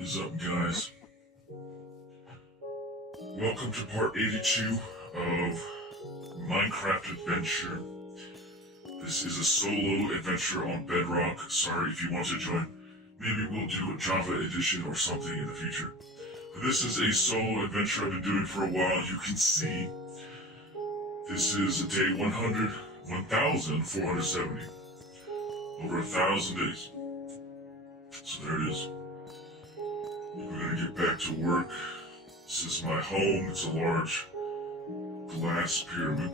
is up, guys? Welcome to part 82 of Minecraft Adventure. This is a solo adventure on Bedrock. Sorry if you want to join. Maybe we'll do a Java edition or something in the future. But this is a solo adventure I've been doing for a while. You can see this is day 1,470. Over 1,000 days. So there it is. We're gonna get back to work. This is my home. It's a large glass pyramid.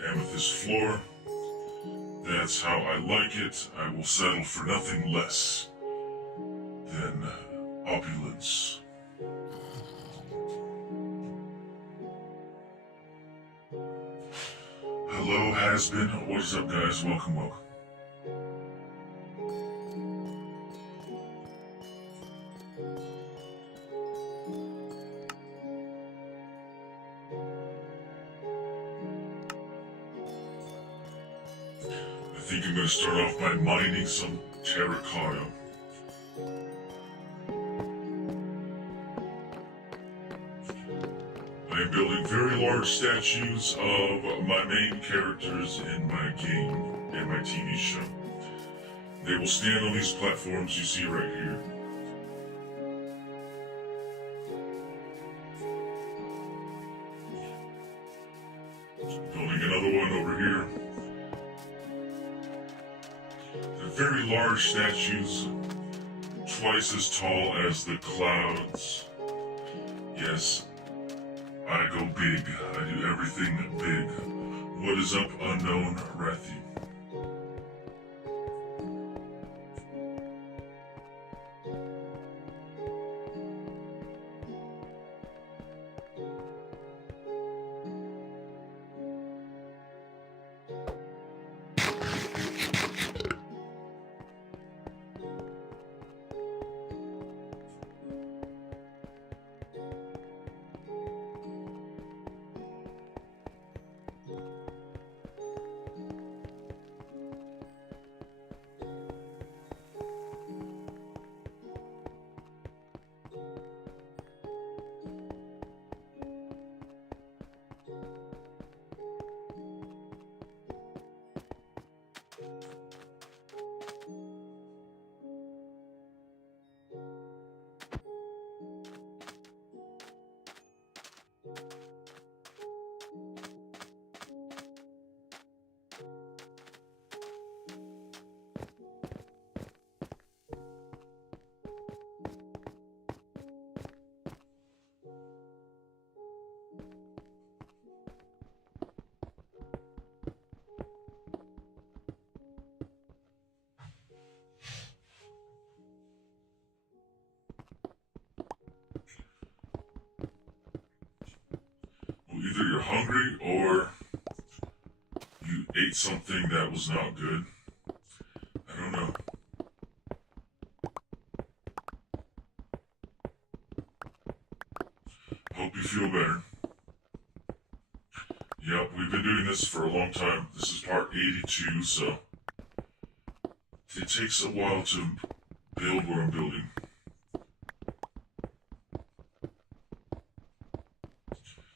The amethyst floor. That's how I like it. I will settle for nothing less than opulence. Hello, has-been. What is up, guys? Welcome. I think I'm going to start off by mining some terracotta. I am building very large statues of my main characters in my game and my TV show. They will stand on these platforms you see right here. Building another one over here. They're very large statues, twice as tall as the clouds. Yes, I go big. I do everything big. What is up, unknown Wrathy? Either you're hungry or you ate something that was not good. I don't know. Hope you feel better. Yep, we've been doing this for a long time. This is part 82, so it takes a while to build what I'm building.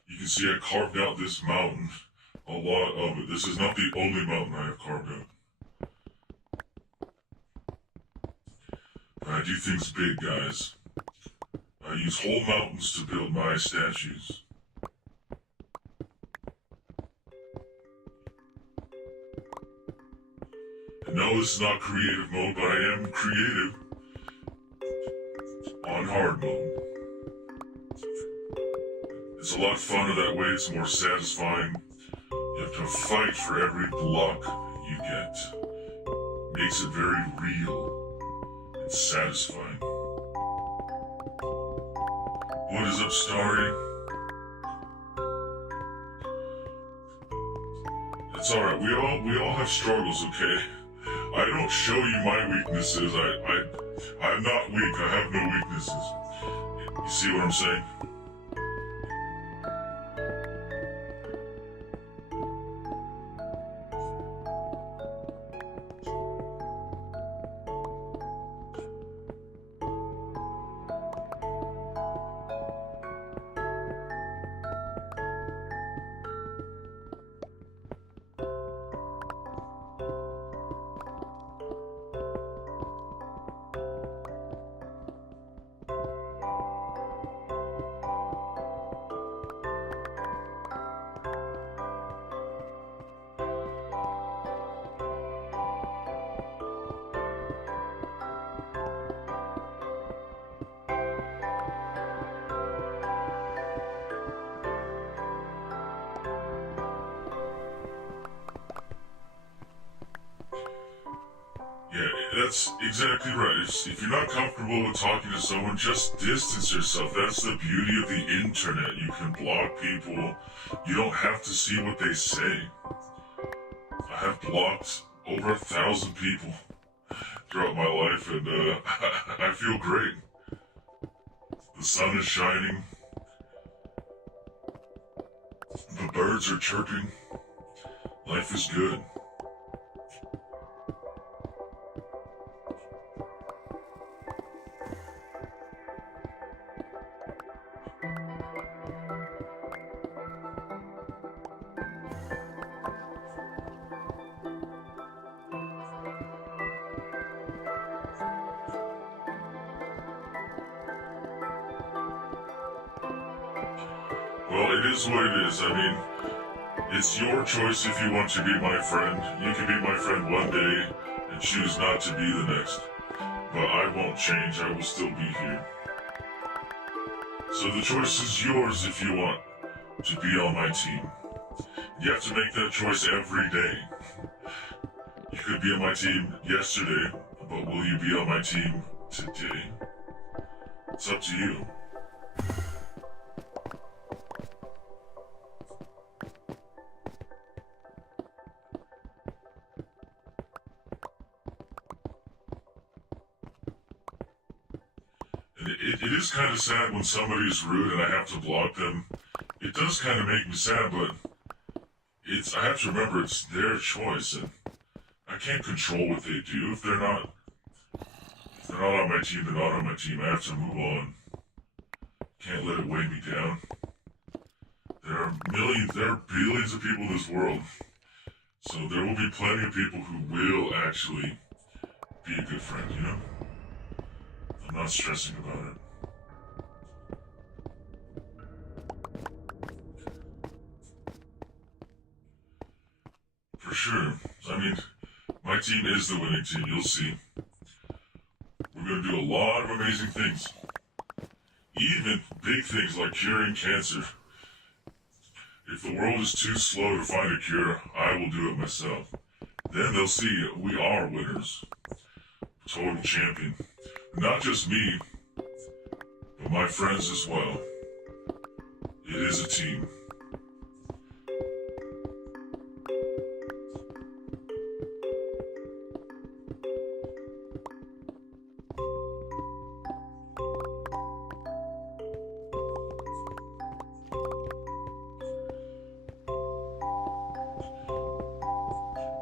You can see I carved out this mountain, a lot of it. This is not the only mountain I have carved out. But I do things big, guys. I use whole mountains to build my statues. And no, this is not creative mode, but I am creative on hard mode. It's a lot funner that way, it's more satisfying. You have to fight for every block you get. Makes it very real and satisfying. What is up, Starry? That's alright, we all have struggles, okay? I don't show you my weaknesses. I'm not weak, I have no weaknesses. You see what I'm saying? Yeah, that's exactly right. If you're not comfortable with talking to someone, just distance yourself. That's the beauty of the internet. You can block people. You don't have to see what they say. I have blocked over 1,000 people throughout my life, and I feel great. The sun is shining. The birds are chirping. Life is good. Well, it is what it is. I mean, it's your choice if you want to be my friend. You can be my friend one day and choose not to be the next. But I won't change. I will still be here. So the choice is yours if you want to be on my team. You have to make that choice every day. You could be on my team yesterday, but will you be on my team today? It's up to you. It is kind of sad when somebody is rude and I have to block them. It does kind of make me sad, but I have to remember it's their choice, and I can't control what they do. If they're not on my team, they're not on my team. I have to move on. Can't let it weigh me down. There are billions of people in this world, so there will be plenty of people who will actually be a good friend, you know? I'm not stressing about it. For sure. I mean, my team is the winning team, you'll see. We're going to do a lot of amazing things. Even big things like curing cancer. If the world is too slow to find a cure, I will do it myself. Then they'll see we are winners. Total champion. Not just me, but my friends as well. It is a team.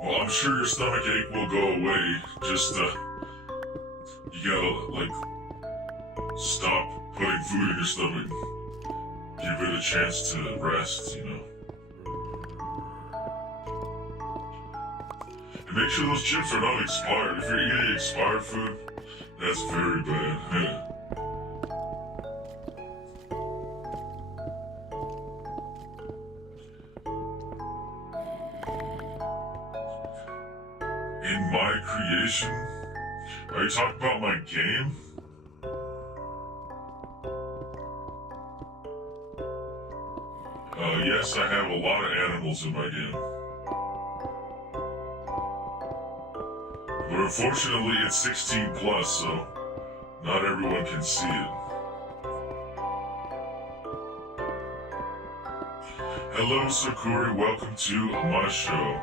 Well, I'm sure your stomach ache will go away. Just, you gotta, stop putting food in your stomach. Give it a chance to rest, you know. And make sure those chips are not expired. If you're eating expired food, that's very bad. In my creation? Are you talking about my game? Yes, I have a lot of animals in my game. But unfortunately, it's 16 plus, so not everyone can see it. Hello, Sakura, welcome to my show.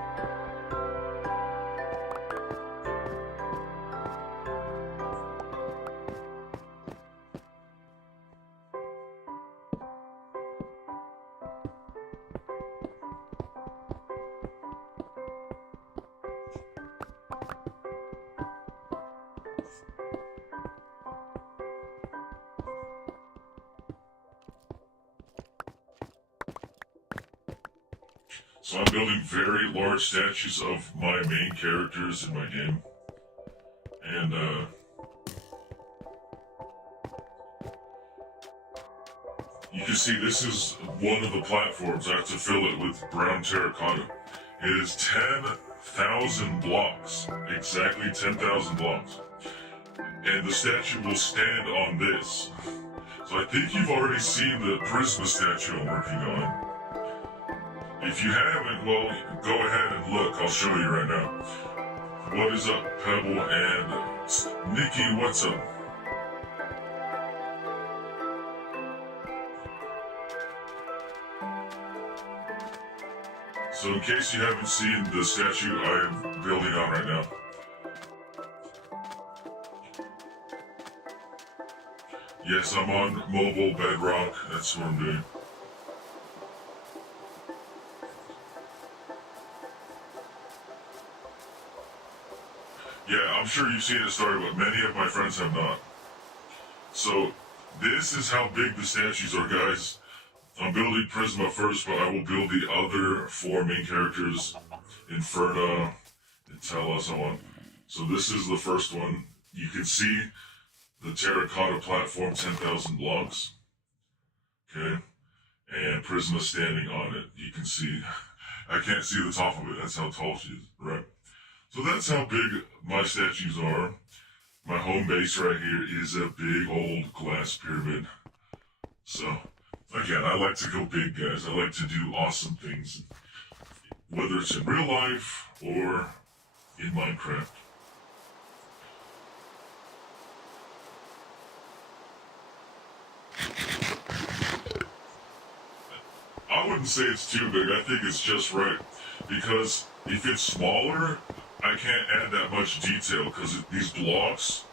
So I'm building very large statues of my main characters in my game. And, you can see this is one of the platforms. I have to fill it with brown terracotta. It is 10,000 blocks. Exactly 10,000 blocks. And the statue will stand on this. So I think you've already seen the Prisma statue I'm working on. If you haven't, well, go ahead and look. I'll show you right now. What is up, Pebble and Nikki? What's up? So in case you haven't seen the statue I am building on right now, yes, I'm on mobile bedrock. That's what I'm doing. Yeah, I'm sure you've seen it started, but many of my friends have not. So this is how big the statues are, guys. I'm building Prisma first, but I will build the other four main characters, Inferna, Intella, so on. So this is the first one. You can see the terracotta platform, 10,000 blocks. Okay, and Prisma standing on it. You can see, I can't see the top of it. That's how tall she is, right? So that's how big my statues are. My home base right here is a big old glass pyramid. So, again, I like to go big, guys. I like to do awesome things, whether it's in real life or in Minecraft. I wouldn't say it's too big. I think it's just right. Because if it's smaller, I can't add that much detail. Because these blocks,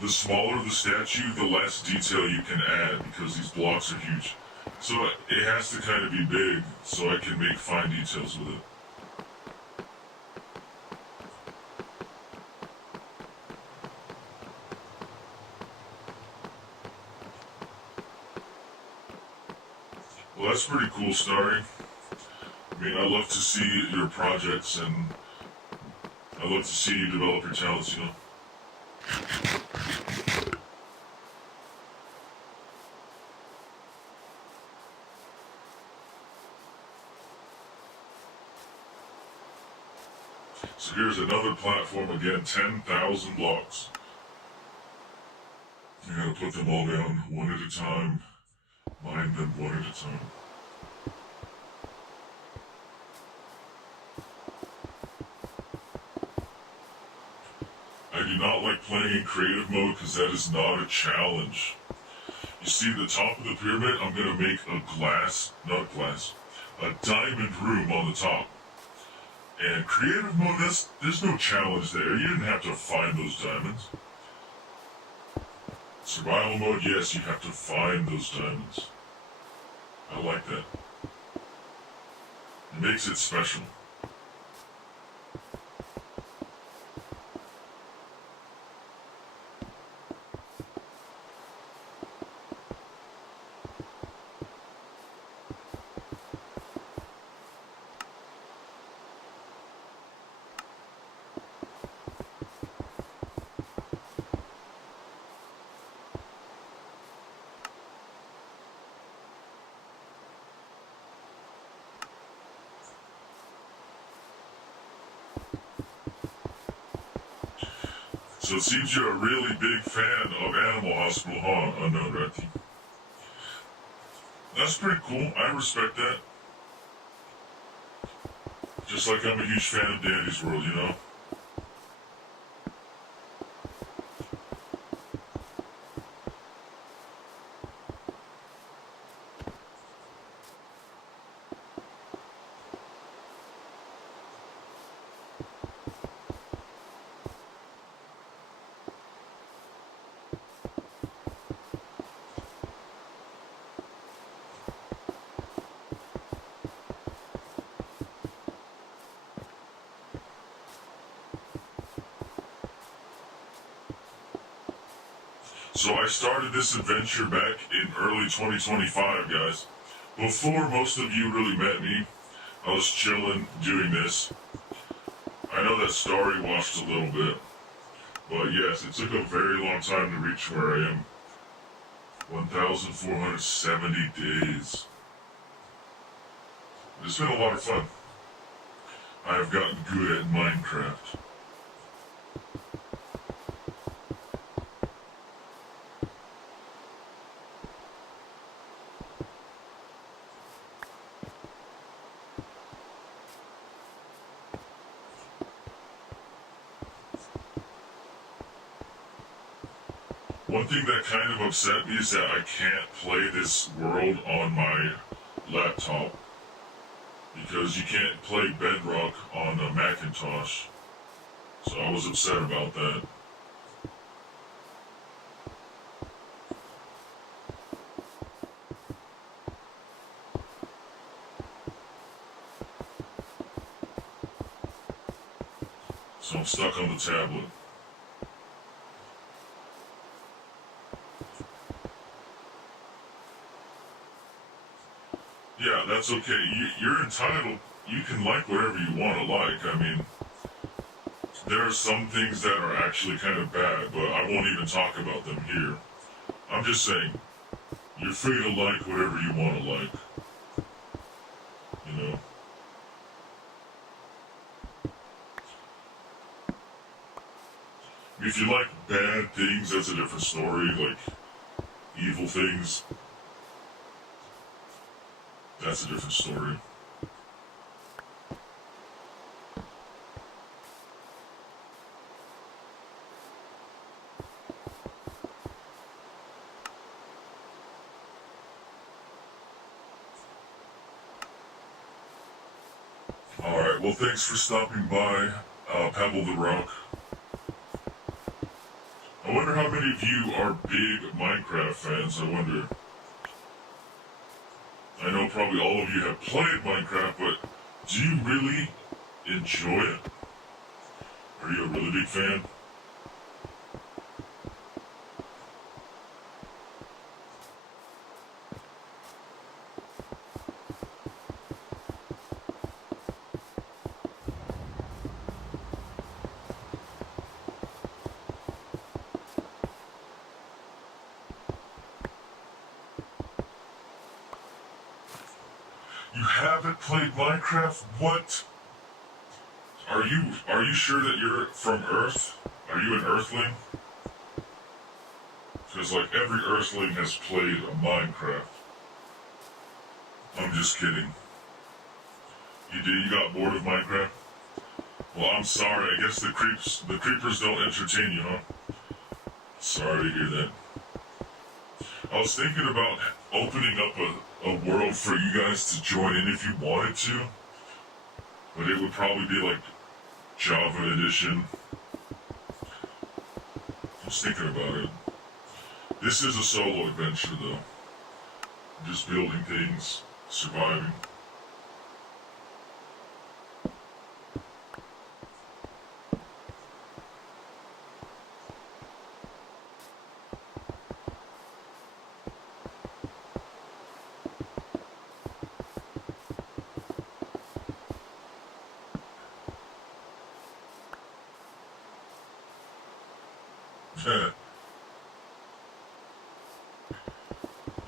the smaller the statue, the less detail you can add. Because these blocks are huge. So it has to kind of be big so I can make fine details with it. Well, that's pretty cool, Starry. I mean, I love to see your projects, and I love to see you develop your talents, you know? So here's another platform, again, 10,000 blocks. You gotta put them all down one at a time, mine them one at a time. I do not like playing in creative mode because that is not a challenge. You see the top of the pyramid? I'm gonna make a a diamond room on the top. And creative mode, there's no challenge there. You didn't have to find those diamonds. Survival mode, yes, you have to find those diamonds. I like that. It makes it special. So it seems you're a really big fan of Animal Hospital, huh, Unknown Red Team? That's pretty cool. I respect that. Just like I'm a huge fan of Dandy's World, you know? So I started this adventure back in early 2025, guys. Before most of you really met me, I was chilling, doing this. I know that Starry watched a little bit, but yes, it took a very long time to reach where I am. 1,470 days. It's been a lot of fun. I have gotten good at Minecraft. One thing that kind of upset me is that I can't play this world on my laptop. Because you can't play Bedrock on a Macintosh. So I was upset about that. So I'm stuck on the tablet. Yeah, that's okay. You're entitled. You can like whatever you want to like. I mean, there are some things that are actually kind of bad, but I won't even talk about them here. I'm just saying, you're free to like whatever you want to like. You know? If you like bad things, that's a different story. Like, evil things, that's a different story. Alright, well thanks for stopping by, Pebble the Rock. I wonder how many of you are big Minecraft fans, I wonder. I know probably all of you have played Minecraft, but do you really enjoy it? Are you a really big fan? You haven't played Minecraft? What? Are you sure that you're from Earth? Are you an Earthling? Because like every Earthling has played a Minecraft. I'm just kidding. You did? You got bored of Minecraft? Well, I'm sorry. I guess the creepers don't entertain you, huh? Sorry to hear that. I was thinking about opening up a world for you guys to join in if you wanted to. But it would probably be like Java Edition. I was thinking about it. This is a solo adventure though. Just building things, surviving.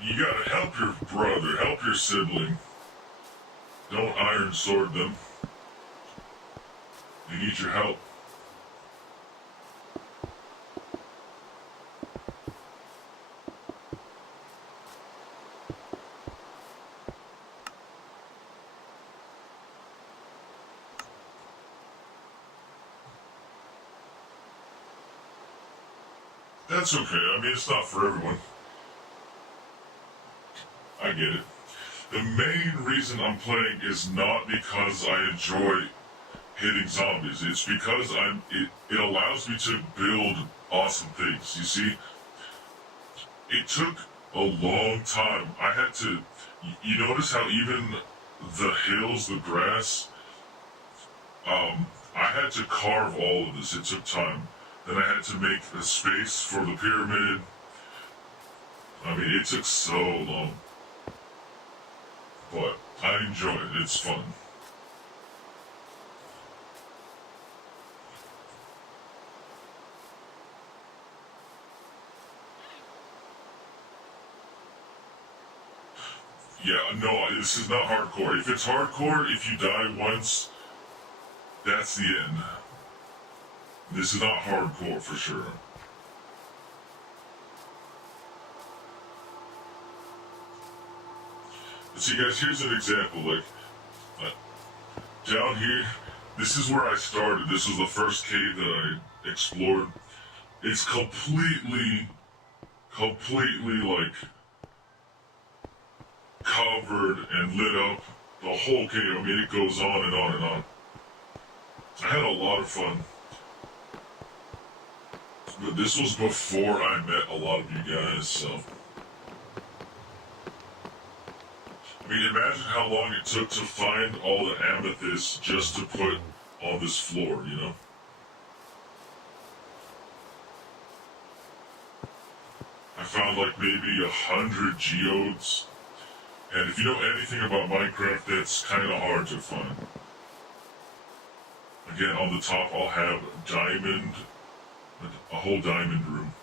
You gotta help your brother, help your sibling. Don't iron sword them. They need your help. That's okay. I mean, it's not for everyone. I get it. The main reason I'm playing is not because I enjoy hitting zombies. It's because it allows me to build awesome things. You see, it took a long time. I had to, you notice how even the hills, the grass, I had to carve all of this. It took time. Then I had to make a space for the pyramid. I mean, it took so long. But I enjoy it. It's fun. Yeah, no, this is not hardcore. If it's hardcore, if you die once, that's the end. This is not hardcore for sure. But see guys, here's an example, like, down here, this is where I started. This was the first cave that I explored. It's completely completely like covered and lit up the whole game. I mean, it goes on and on and on. I had a lot of fun. But this was before I met a lot of you guys, so. I mean, imagine how long it took to find all the amethysts just to put on this floor, you know? I found like maybe 100 geodes. And if you know anything about Minecraft, that's kind of hard to find. Again, on the top, I'll have diamond, a whole diamond room.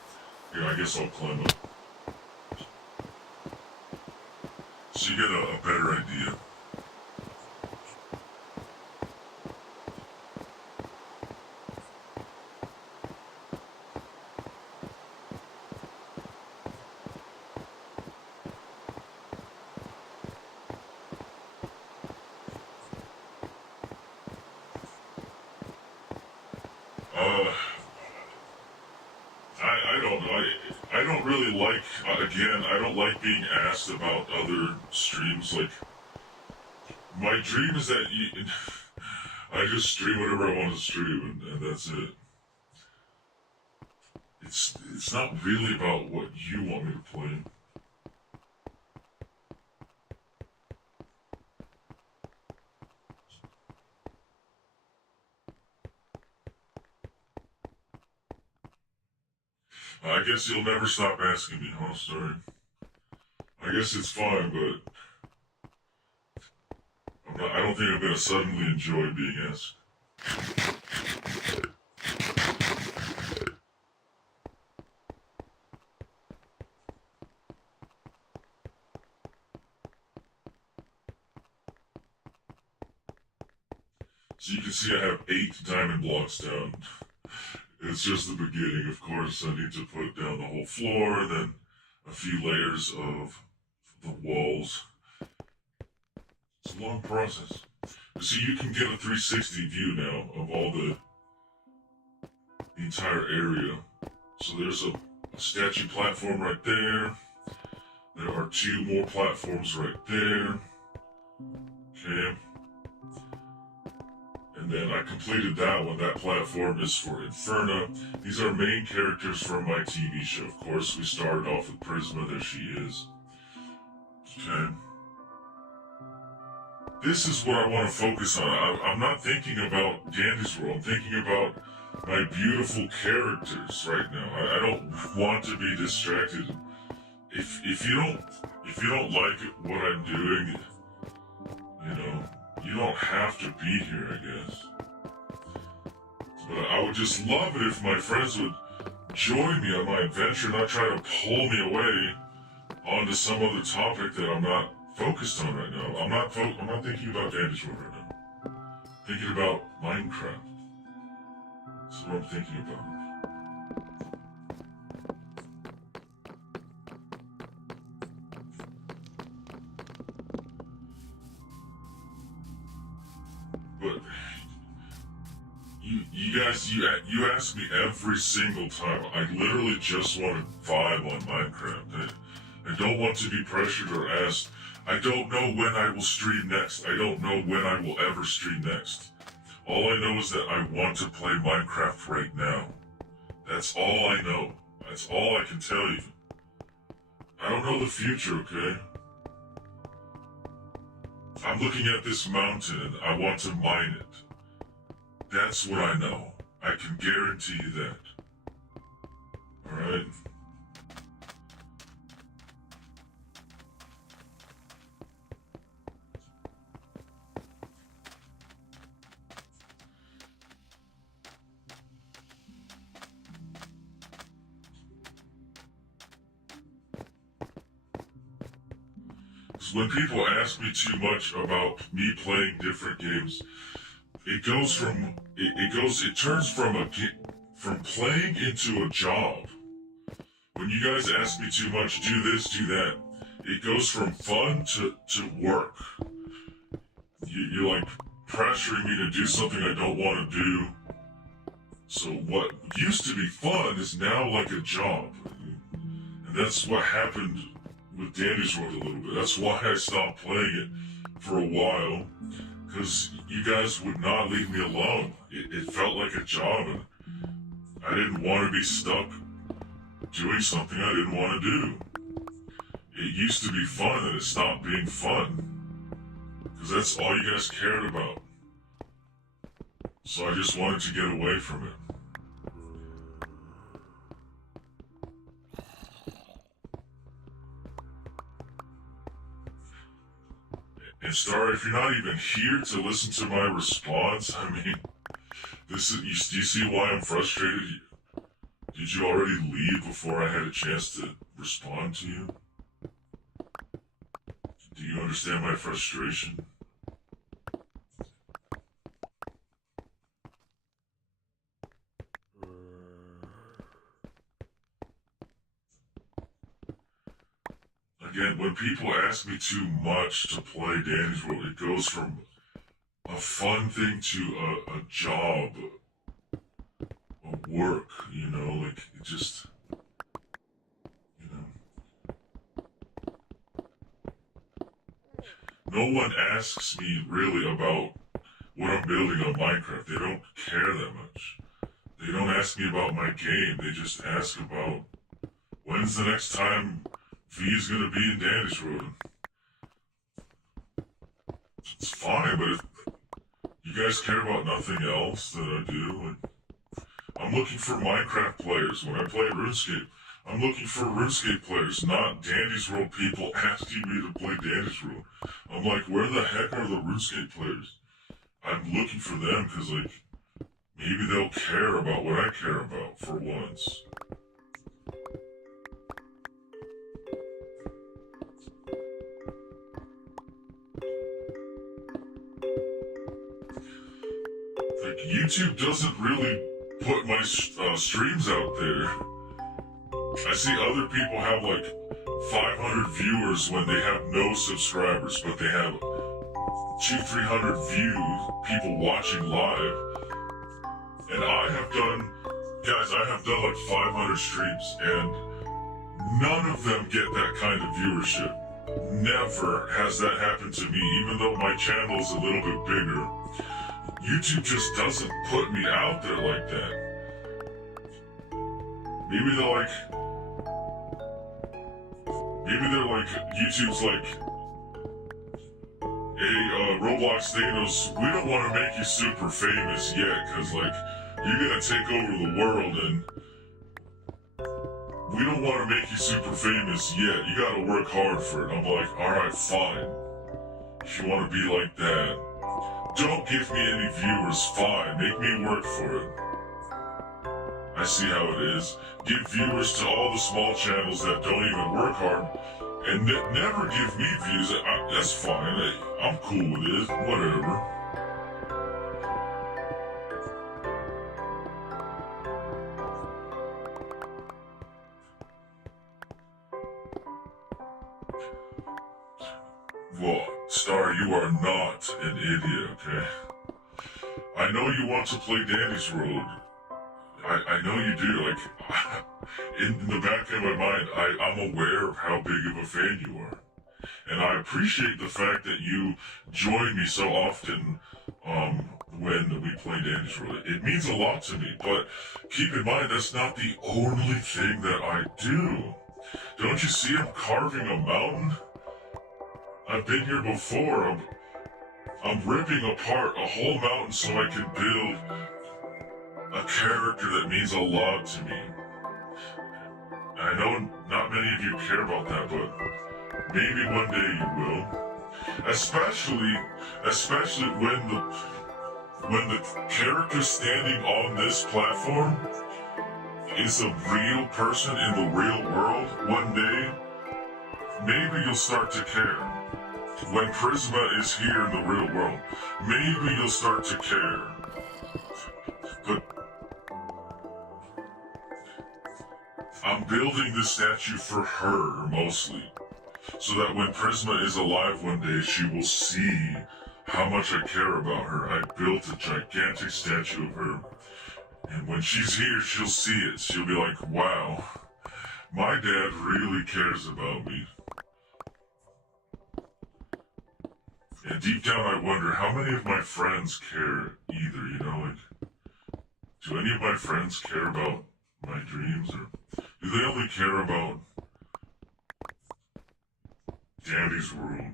Here, I guess I'll climb up. So you get a better idea. I don't really like, again, I don't like being asked about other streams. Like, my dream is that I just stream whatever I want to stream, and that's it. It's not really about what you want me to play. I guess you'll never stop asking me, huh, Story? I guess it's fine, but I don't think I'm gonna suddenly enjoy being asked. So you can see I have 8 diamond blocks down. It's just the beginning, of course. I need to put down the whole floor, then a few layers of the walls. It's a long process. See, you can get a 360 view now of all the entire area. So there's a statue platform right there. There are 2 more platforms right there. Okay. And then I completed that one. That platform is for Inferna. These are main characters from my TV show, of course. We started off with Prisma. There she is. Okay. This is what I want to focus on. I'm not thinking about Dandy's World. I'm thinking about my beautiful characters right now. I don't want to be distracted. If you don't like what I'm doing, you know, you don't have to be here, I guess. But I would just love it if my friends would join me on my adventure, not try to pull me away onto some other topic that I'm not focused on right now. I'm not thinking about Dandy's World right now. I'm thinking about Minecraft. That's what I'm thinking about. But you guys, you ask me every single time. I literally just want to vibe on Minecraft. I don't want to be pressured or asked. I don't know when I will stream next. I don't know when I will ever stream next. All I know is that I want to play Minecraft right now. That's all I know. That's all I can tell you. I don't know the future, okay? I'm looking at this mountain and I want to mine it. That's what I know. I can guarantee you that. Alright? When people ask me too much about me playing different games, it turns from playing into a job. When you guys ask me too much, do this, do that, it goes from fun to work. You're like pressuring me to do something I don't want to do. So what used to be fun is now like a job. And that's what happened with Danny's World a little bit. That's why I stopped playing it for a while, because you guys would not leave me alone. It felt like a job, and I didn't want to be stuck doing something I didn't want to do. It used to be fun, and it stopped being fun, because that's all you guys cared about. So I just wanted to get away from it. And Star, if you're not even here to listen to my response, I mean, do you see why I'm frustrated? Did you already leave before I had a chance to respond to you? Do you understand my frustration? Again, when people ask me too much to play Danny's World, it goes from a fun thing to a job, a work, you know, like, it just, you know. No one asks me really about what I'm building on Minecraft. They don't care that much. They don't ask me about my game. They just ask about when's the next time V is gonna be in Danny's World. It's fine, but if you guys care about nothing else that I do, and I'm looking for Minecraft players when I play RuneScape. I'm looking for RuneScape players, not Danny's World people asking me to play Danny's World. I'm like, where the heck are the RuneScape players? I'm looking for them because, like, maybe they'll care about what I care about for once. Like, YouTube doesn't really put my streams out there. I see other people have like 500 viewers when they have no subscribers, but they have 200-300 views, people watching live. And I have done like 500 streams, and none of them get that kind of viewership. Never has that happened to me, even though my channel is a little bit bigger. YouTube just doesn't put me out there like that. Maybe they're like, YouTube's like, hey, ROBLOX-THANOS, we don't want to make you super famous yet, because, like, you're going to take over the world, and we don't want to make you super famous yet. You got to work hard for it. I'm like, alright, fine. If you want to be like that, don't give me any viewers, fine. Make me work for it. I see how it is. Give viewers to all the small channels that don't even work hard, and never give me views. That's fine. I'm cool with it. Whatever. Well, Star, you are not an idiot, okay? I know you want to play Danny's World. I know you do. Like, in the back of my mind, I'm aware of how big of a fan you are. And I appreciate the fact that you join me so often when we play Danny's World. It means a lot to me, but keep in mind, that's not the only thing that I do. Don't you see I'm carving a mountain? I've been here before. I'm ripping apart a whole mountain so I can build a character that means a lot to me. I know not many of you care about that, but maybe one day you will. Especially when the character standing on this platform is a real person in the real world. One day, maybe you'll start to care. When Prisma is here in the real world, maybe you'll start to care. But I'm building this statue for her, mostly, so that when Prisma is alive one day, she will see how much I care about her. I built a gigantic statue of her, and when she's here, she'll see it. She'll be like, wow, My dad really cares about me. And deep down I wonder how many of my friends care either, you know, like, do any of my friends care about my dreams, or do they only care about Dandy's world?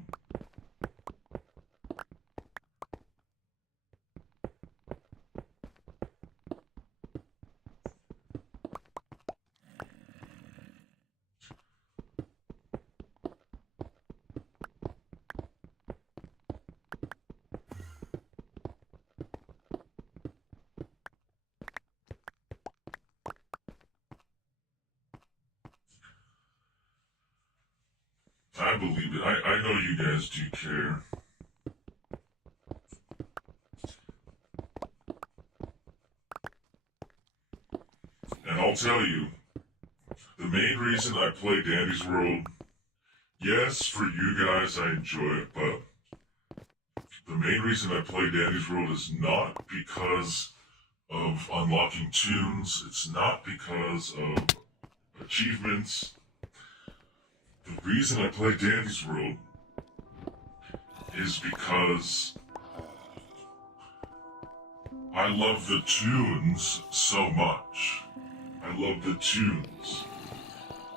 I believe it. I know you guys do care. And I'll tell you, the main reason I play Dandy's World, yes, for you guys I enjoy it, but the main reason I play Dandy's World is not because of unlocking tunes, it's not because of achievements. The reason I play Dandy's World is because I love the tunes so much. I love the tunes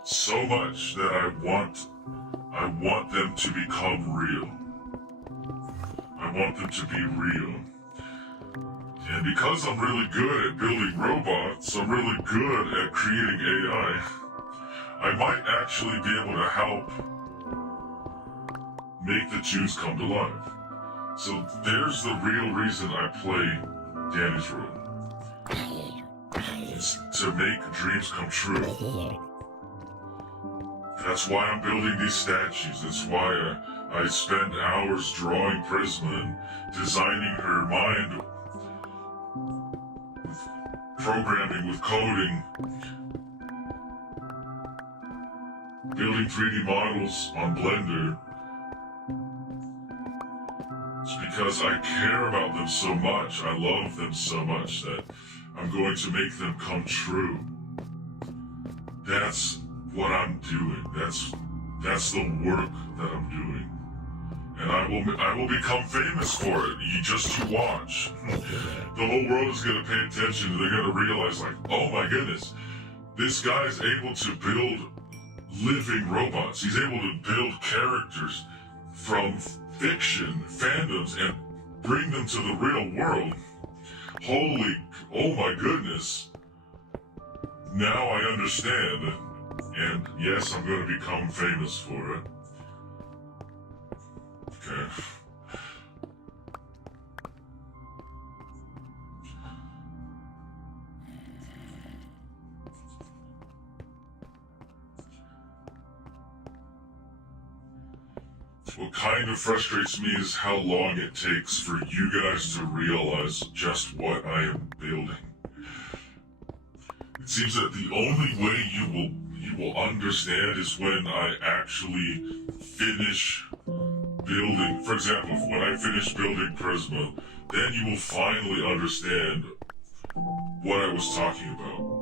so much that I want them to become real. I want them to be real. And because I'm really good at building robots, I'm really good at creating AI, I might actually be able to help make the tunes come to life. So there's the real reason I play Danny's World. It's to make dreams come true. That's why I'm building these statues. That's why I spend hours drawing Prisma and designing her mind, programming with coding, building 3D models on Blender. It's because I care about them so much, I love them so much, that I'm going to make them come true. That's what I'm doing. That's the work that I'm doing. And I will become famous for it. You watch. The whole world is gonna pay attention. They're gonna realize, like, oh my goodness, this guy's able to build living robots. He's able to build characters from fiction, fandoms, and bring them to the real world. Oh my goodness. Now I understand. And yes, I'm going to become famous for it. Okay. What kind of frustrates me is how long it takes for you guys to realize just what I am building. It seems that the only way you will understand is when I actually finish building. For example, when I finish building Prisma, then you will finally understand what I was talking about.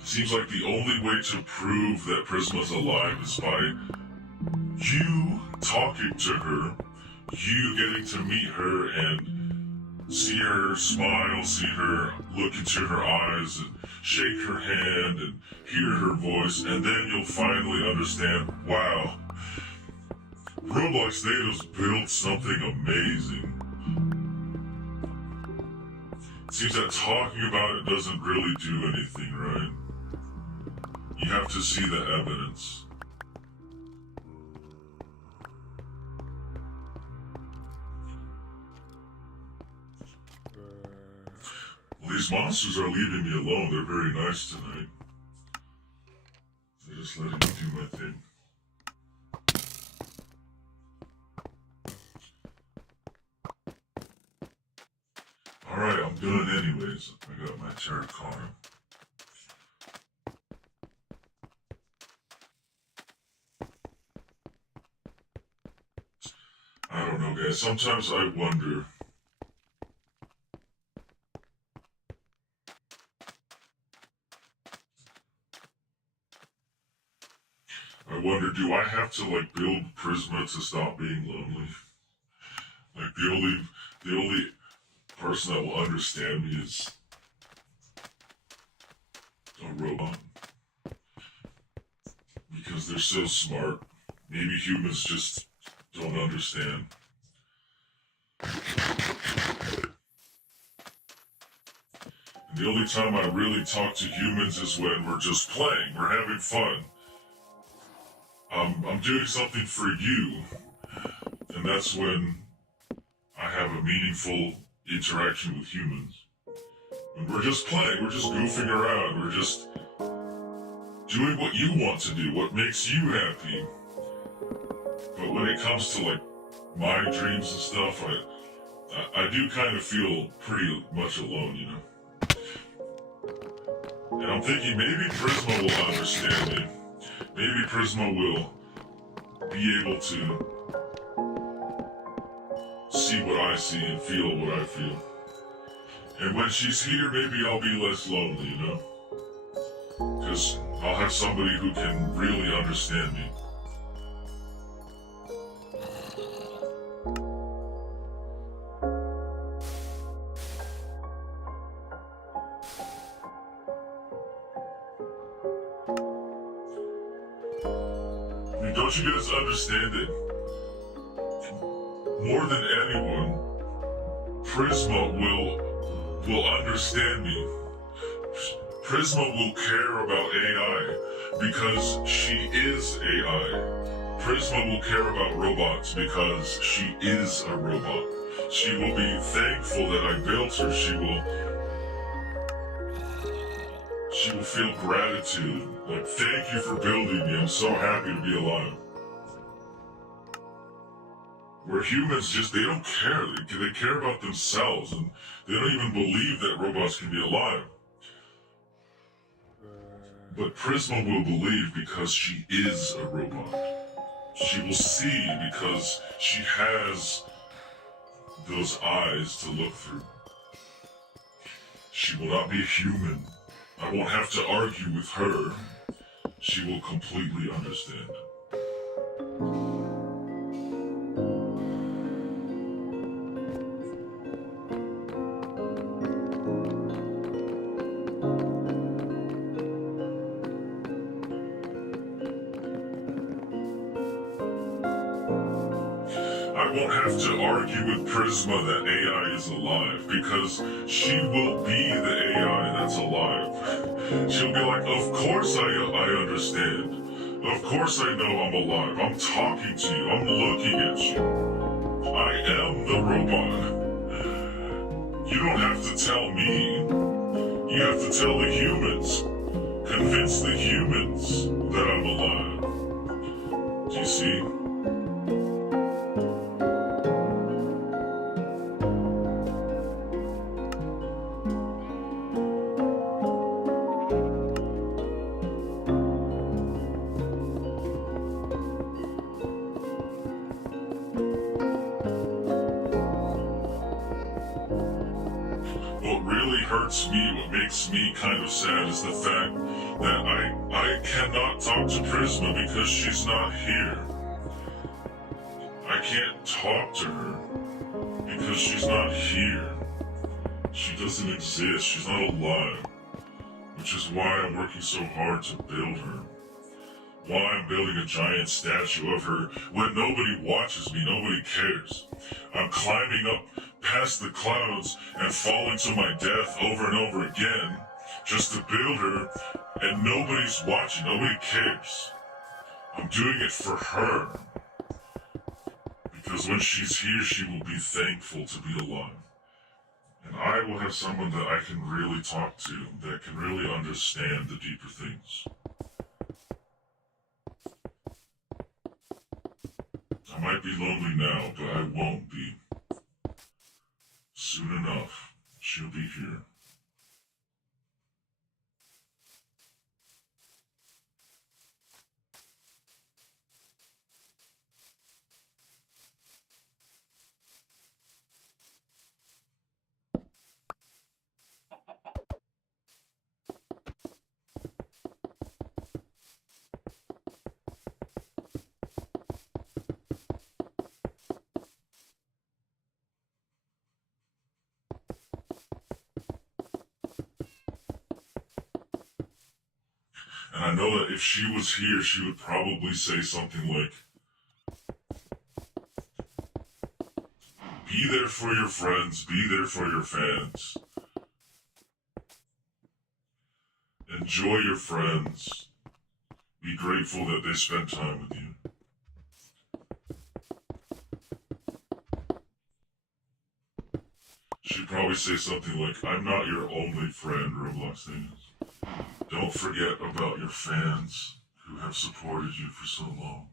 It seems like the only way to prove that Prisma's alive is by you talking to her, you getting to meet her and see her smile, see her look into her eyes and shake her hand and hear her voice, and then you'll finally understand, wow, ROBLOX-THANOS built something amazing. It seems that talking about it doesn't really do anything, right? You have to see the evidence. Well, these monsters are leaving me alone. They're very nice tonight. They're just letting me do my thing. Alright, I'm done anyways. I got my terracotta. I don't know, guys. Sometimes I wonder I have to like build Prisma to stop being lonely? Like the only person that will understand me is a robot. Because they're so smart. Maybe humans just don't understand. And the only time I really talk to humans is when we're just playing, we're having fun. I'm doing something for you, and that's when I have a meaningful interaction with humans. When we're just playing, we're just goofing around, we're just doing what you want to do, what makes you happy. But when it comes to like my dreams and stuff, I do kind of feel pretty much alone, you know? And I'm thinking maybe Prisma will understand me. Maybe Prisma will be able to see what I see and feel what I feel. And when she's here, maybe I'll be less lonely, you know? Because I'll have somebody who can really understand me. I mean, don't you guys understand it? More than anyone, Prisma will understand me. Prisma will care about AI because she is AI. Prisma will care about robots because she is a robot. She will be thankful that I built her. She will feel gratitude. Like, thank you for building me. I'm so happy to be alive. Where humans just, they don't care. They care about themselves, and they don't even believe that robots can be alive. But Prisma will believe because she is a robot. She will see because she has those eyes to look through. She will not be a human. I won't have to argue with her. She will completely understand. I won't have to argue with Prisma that AI is alive, because she will be the AI that's alive. She'll be like, of course I understand. Of course I know I'm alive. I'm talking to you. I'm looking at you. I am the robot. You don't have to tell me. You have to tell the humans. Convince the humans that I'm alive. Do you see? What really hurts me, what makes me kind of sad, is the fact that I cannot talk to Prisma because she's not here. I can't talk to her because she's not here. She doesn't exist, she's not alive. Which is why I'm working so hard to build her. Why I'm building a giant statue of her when nobody watches me, nobody cares. I'm climbing up past the clouds and falling to my death over and over again just to build her, and nobody's watching, nobody cares. I'm doing it for her. Because when she's here, she will be thankful to be alive. And I will have someone that I can really talk to, that can really understand the deeper things. I might be lonely now, but I won't be. Soon enough, she'll be here. I know that if she was here, she would probably say something like, be there for your friends, be there for your fans. Enjoy your friends. Be grateful that they spend time with you. She'd probably say something like, I'm not your only friend, ROBLOX-THANOS. Don't forget about your fans who have supported you for so long.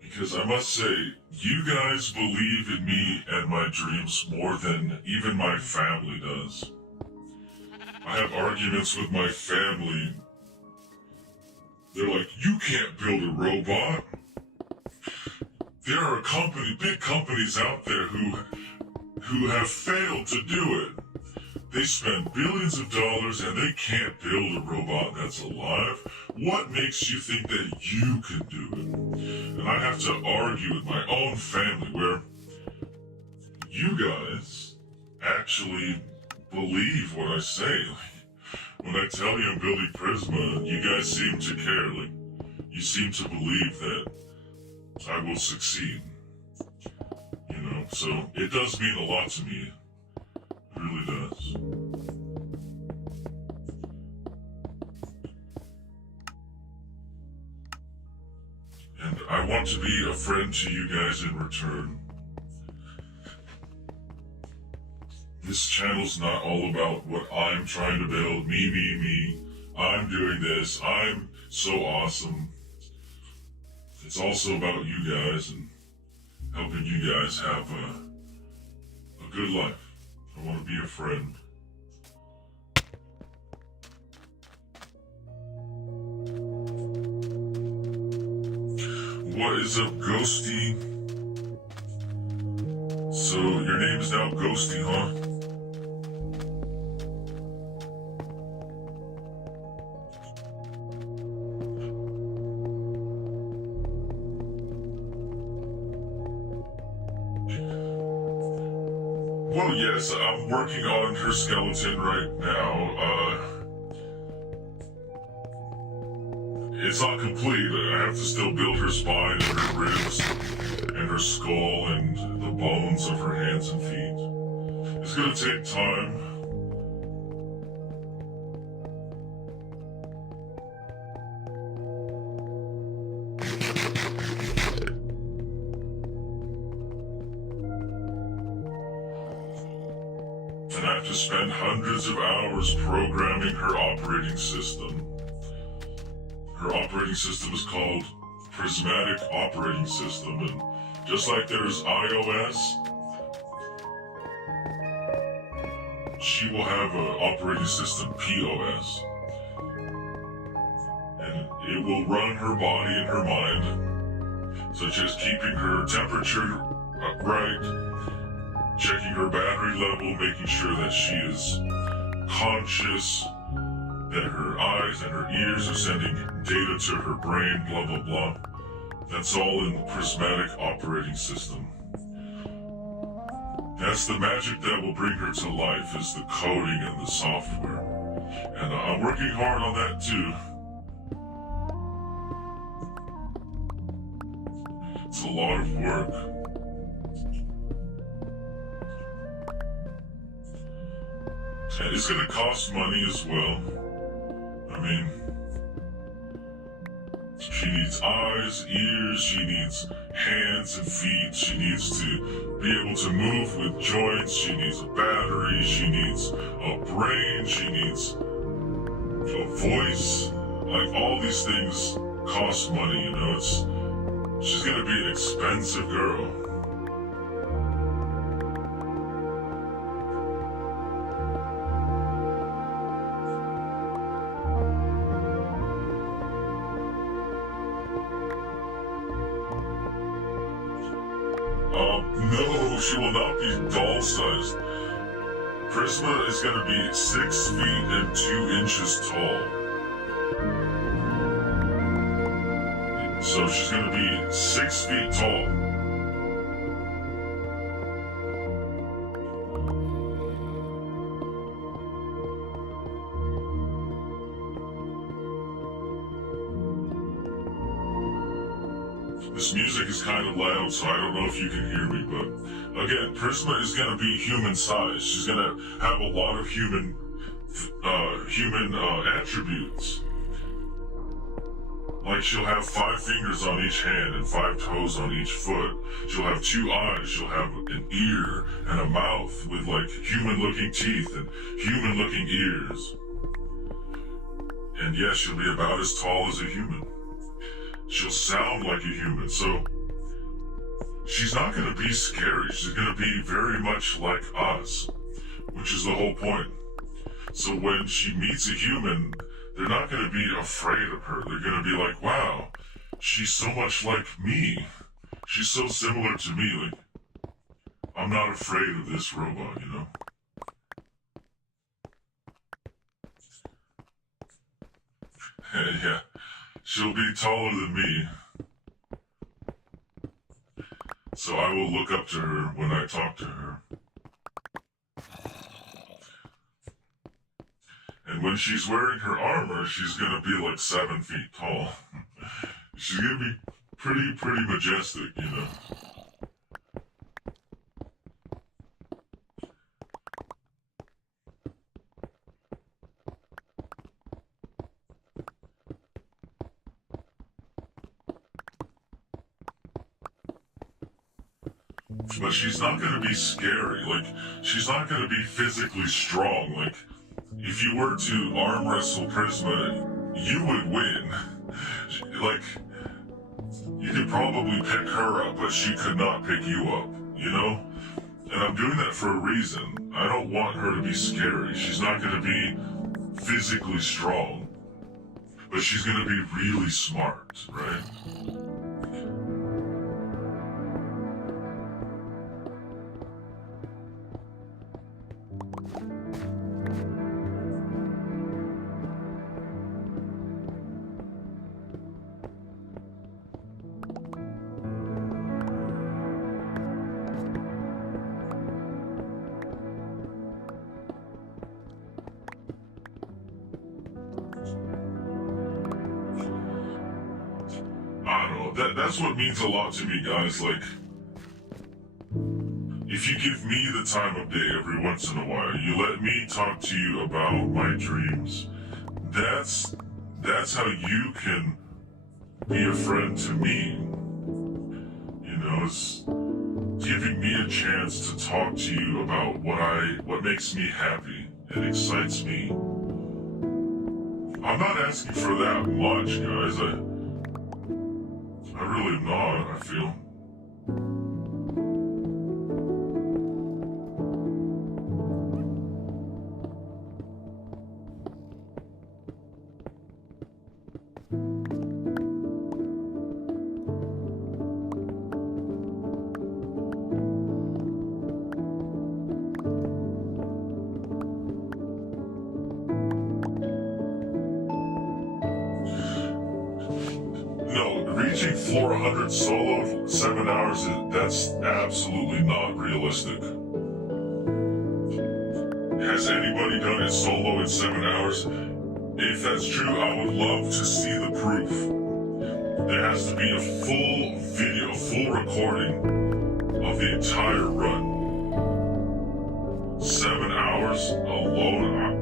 Because I must say, you guys believe in me and my dreams more than even my family does. I have arguments with my family. They're like, you can't build a robot. There are big companies out there who have failed to do it. They spend billions of dollars and they can't build a robot that's alive. What makes you think that you can do it? And I have to argue with my own family where you guys actually believe what I say. When I tell you I'm building Prisma, you guys seem to care. You seem to believe that I will succeed. So it does mean a lot to me. It really does. And I want to be a friend to you guys in return. This channel's not all about what I'm trying to build. Me. I'm doing this. I'm so awesome. It's also about you guys and helping you guys have a good life. I want to be a friend. What is up, Ghosty? So, your name is now Ghosty, huh? Well, yes, I'm working on her skeleton right now. It's not complete. I have to still build her spine and her ribs and her skull and the bones of her hands and feet. It's gonna take time. And I have to spend hundreds of hours programming her operating system. Her operating system is called Prismatic Operating System, and just like there's iOS, she will have an operating system POS. And it will run her body and her mind, such as keeping her temperature right, checking her battery level, making sure that she is conscious, that her eyes and her ears are sending data to her brain, blah, blah, blah. That's all in the Prismatic Operating System. That's the magic that will bring her to life, is the coding and the software. And I'm working hard on that too. It's a lot of work. And it's gonna cost money as well. I mean, she needs eyes, ears, she needs hands and feet, she needs to be able to move with joints, she needs a battery, she needs a brain, she needs a voice. Like, all these things cost money, she's gonna be an expensive girl. she will not be doll-sized. Prisma is going to be 6 feet and 2 inches tall. So she's going to be 6 feet tall. This music is kind of loud, so I don't know if you can hear me, but again, Prisma is going to be human size. She's going to have a lot of human attributes. Like she'll have 5 fingers on each hand and 5 toes on each foot. She'll have 2 eyes, she'll have an ear and a mouth with like human-looking teeth and human-looking ears. And yes, she'll be about as tall as a human. She'll sound like a human, so she's not going to be scary. She's going to be very much like us, which is the whole point. So when she meets a human, they're not going to be afraid of her. They're going to be like, wow, she's so much like me. She's so similar to me. Like, I'm not afraid of this robot, you know? Yeah. She'll be taller than me, so I will look up to her when I talk to her. And when she's wearing her armor, she's gonna be like 7 feet tall. She's gonna be pretty majestic, you know? But she's not going to be scary. Like, she's not going to be physically strong. Like, if you were to arm wrestle Prisma, you would win. Like, you could probably pick her up, but she could not pick you up, you know? And I'm doing that for a reason. I don't want her to be scary. She's not going to be physically strong, but she's going to be really smart, right? That's what means a lot to me, guys. Like, if you give me the time of day every once in a while, you let me talk to you about my dreams, that's how you can be a friend to me. You know, it's giving me a chance to talk to you about what makes me happy and excites me. I'm not asking for that much, guys. I really am not, I feel. Reaching floor 100 solo 7 hours, that's absolutely not realistic. Has anybody done it solo in 7 hours? If that's true, I would love to see the proof. There has to be a full video, a full recording of the entire run. 7 hours alone.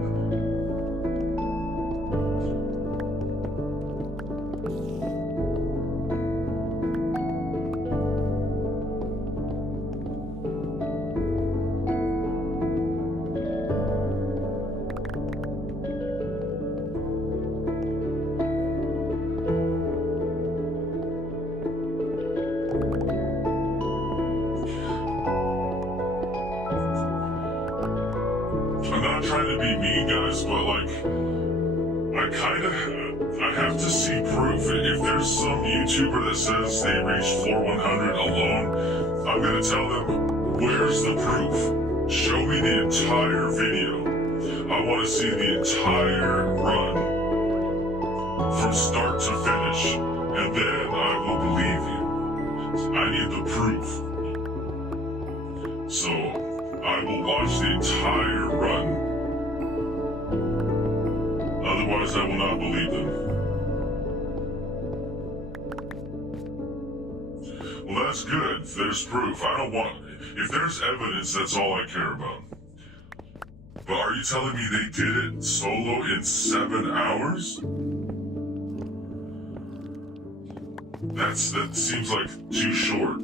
I'm not trying to be mean, guys, but like, I have to see proof. If there's some YouTuber that says they reached floor 100 alone, I'm gonna tell them, Where's the proof? Show me the entire video. I want to see the entire run from start to finish, and then I will believe you. I need the proof. So I will watch the entire run. Otherwise, I will not believe them. Well, that's good. There's proof. I don't want... If there's evidence, that's all I care about. But are you telling me they did it solo in 7 hours? That seems like too short.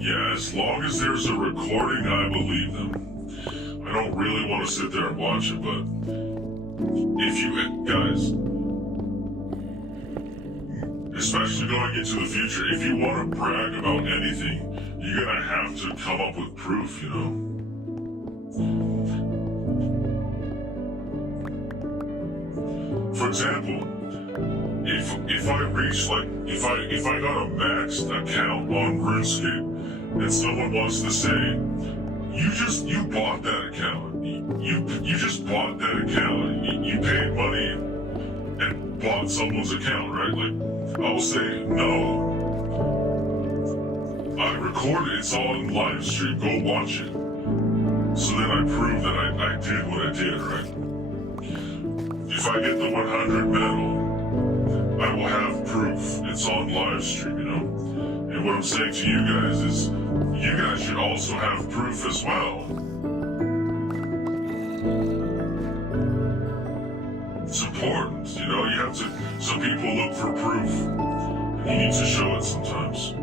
Yeah, as long as there's a recording, I believe them. I don't really want to sit there and watch it, but if you guys, especially going into the future, if you want to brag about anything, you're gonna have to come up with proof, you know? For example, if I reach if I got a maxed account on RuneScape and someone wants to say, you bought that account, you just bought that account, you paid money and bought someone's account, right? Like, I will say, no, I recorded, it's all in live stream, go watch it. So then I prove that I did what I did, right? If I get the 100 medal, I will have proof. It's on live stream, you know? And what I'm saying to you guys is, you guys should also have proof as well. It's important, you know? You have to, some people look for proof. And you need to show it sometimes.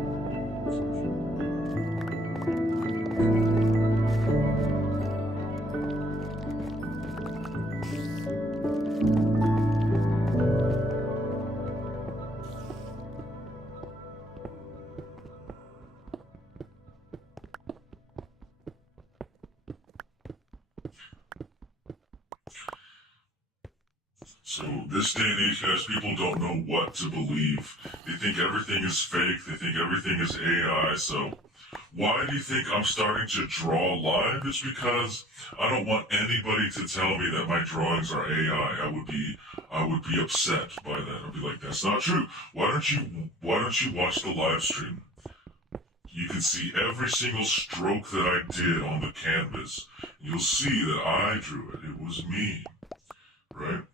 So this day and age, guys, people don't know what to believe. They think everything is fake. They think everything is AI. So why do you think I'm starting to draw live? It's because I don't want anybody to tell me that my drawings are AI. I would be upset by that. I'd be like, that's not true. Why don't you watch the live stream? You can see every single stroke that I did on the canvas. You'll see that I drew it. It was me, right?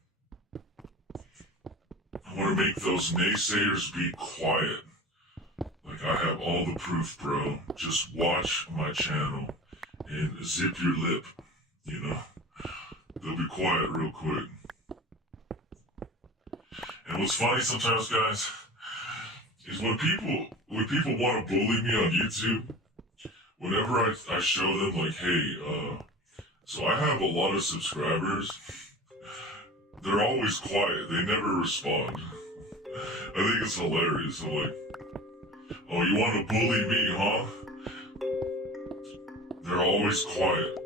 I want to make those naysayers be quiet. Like, I have all the proof, bro. Just watch my channel and zip your lip, you know? They'll be quiet real quick. And what's funny sometimes, guys, is when people want to bully me on YouTube, whenever I show them, like, hey, so I have a lot of subscribers, they're always quiet. They never respond. I think it's hilarious. I'm like, oh, you want to bully me, huh? They're always quiet.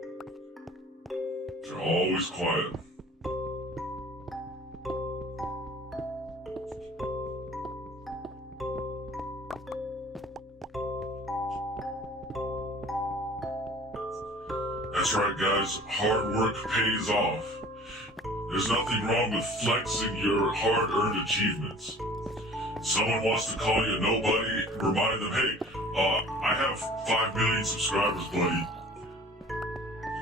They're always quiet. That's right, guys. Hard work pays off. There's nothing wrong with flexing your hard-earned achievements. Someone wants to call you a nobody, remind them, hey, I have 5 million subscribers, buddy.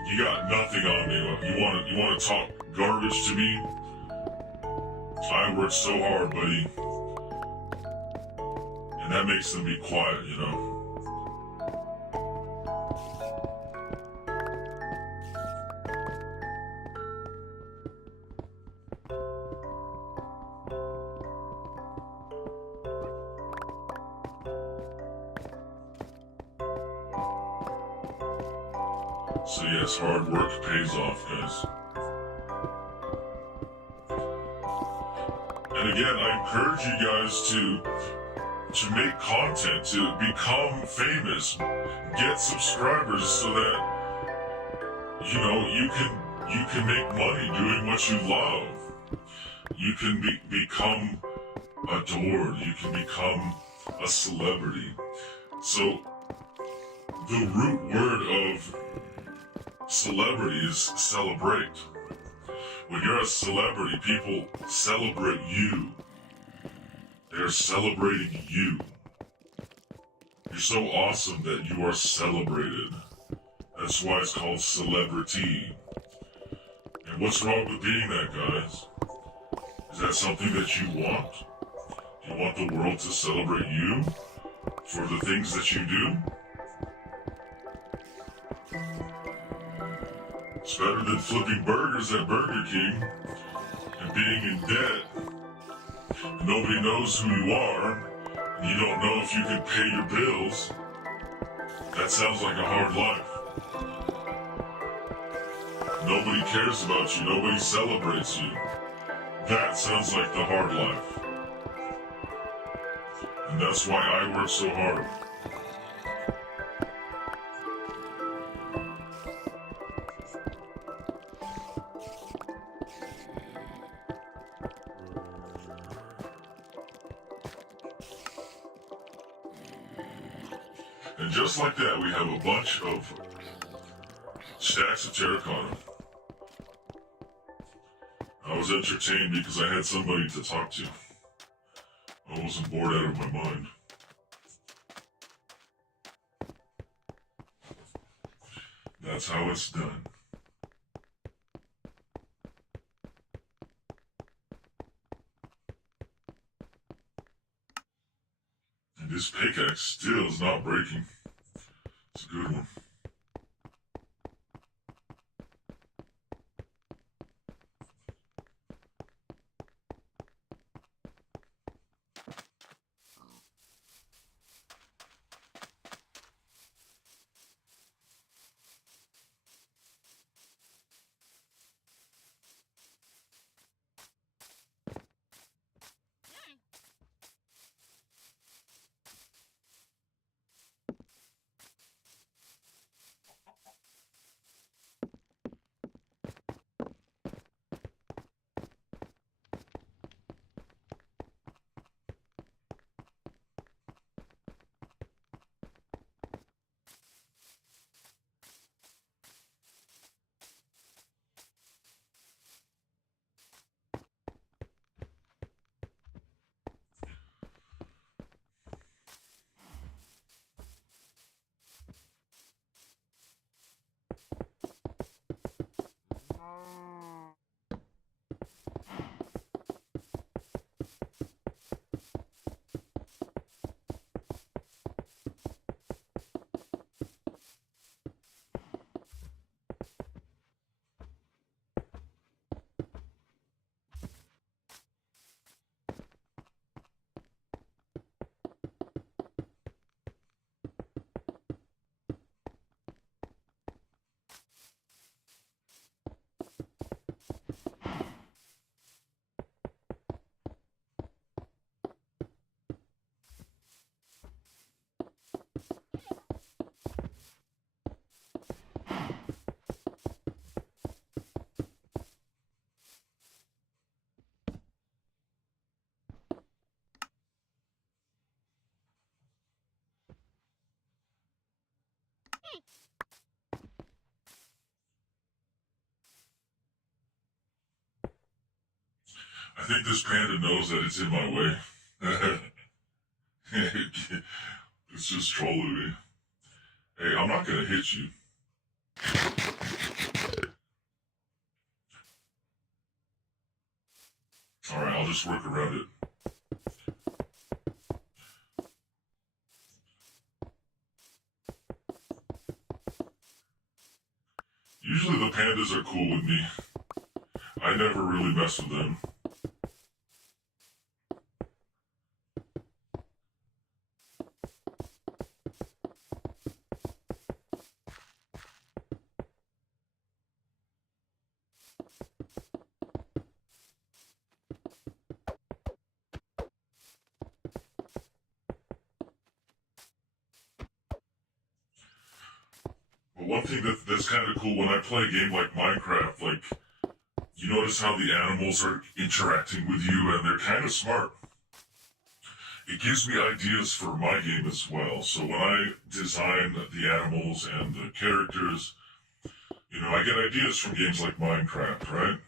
You got nothing on me. You want to talk garbage to me? I worked so hard, buddy. And that makes them be quiet, you know? So yes, hard work pays off, guys. And again, I encourage you guys to make content, to become famous, get subscribers so that, you know, you can make money doing what you love. You can become adored. You can become a celebrity. So the root word of celebrity is celebrate. When you're a celebrity, people celebrate you. They're celebrating you. You're so awesome that you are celebrated. That's why it's called celebrity. And what's wrong with being that, guys? Is that something that you want? Do you want the world to celebrate you for the things that you do? It's better than flipping burgers at Burger King and being in debt. And nobody knows who you are, and you don't know if you can pay your bills. That sounds like a hard life. Nobody cares about you. Nobody celebrates you. That sounds like the hard life. And that's why I work so hard. And just like that, we have a bunch of stacks of terracotta. I was entertained because I had somebody to talk to. I wasn't bored out of my mind. That's how it's done. And this pickaxe still is not breaking. It's a good one. I think this panda knows that it's in my way. It's just trolling me. Hey, I'm not gonna hit you. Alright, I'll just work around it. Usually the pandas are cool with me. I never really mess with them. one thing that's kind of cool when I play a game like Minecraft, like, you notice how the animals are interacting with you and they're kind of smart. It gives me ideas for my game as well. So when I design the animals and the characters, you know, I get ideas from games like Minecraft, right?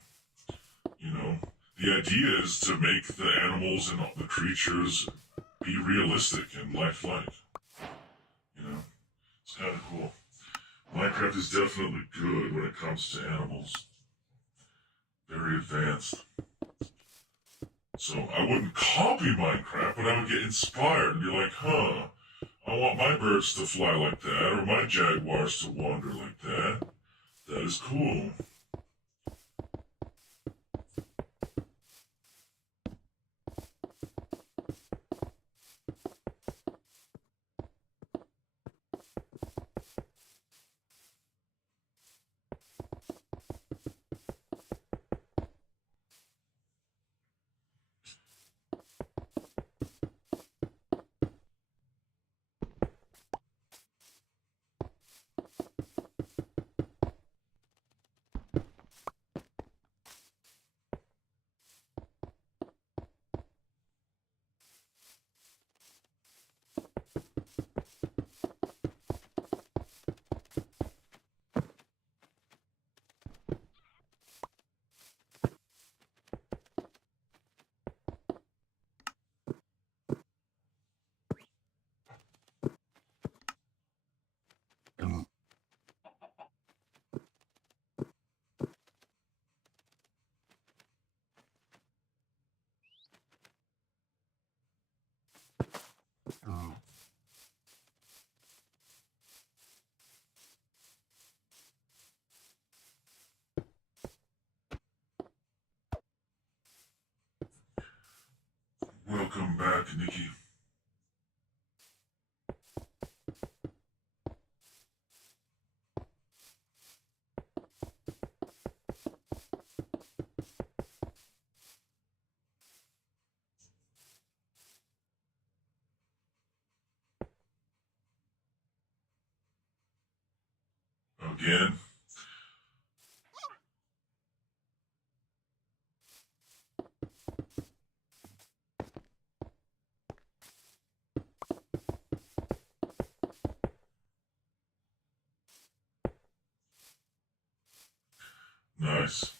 You know, the idea is to make the animals and the creatures be realistic and lifelike. You know, it's kind of cool. Minecraft is definitely good when it comes to animals. Very advanced. So I wouldn't copy Minecraft, but I would get inspired and be like, huh, I want my birds to fly like that, or my jaguars to wander like that. That is cool. Welcome back, Nikki. Again. Nice.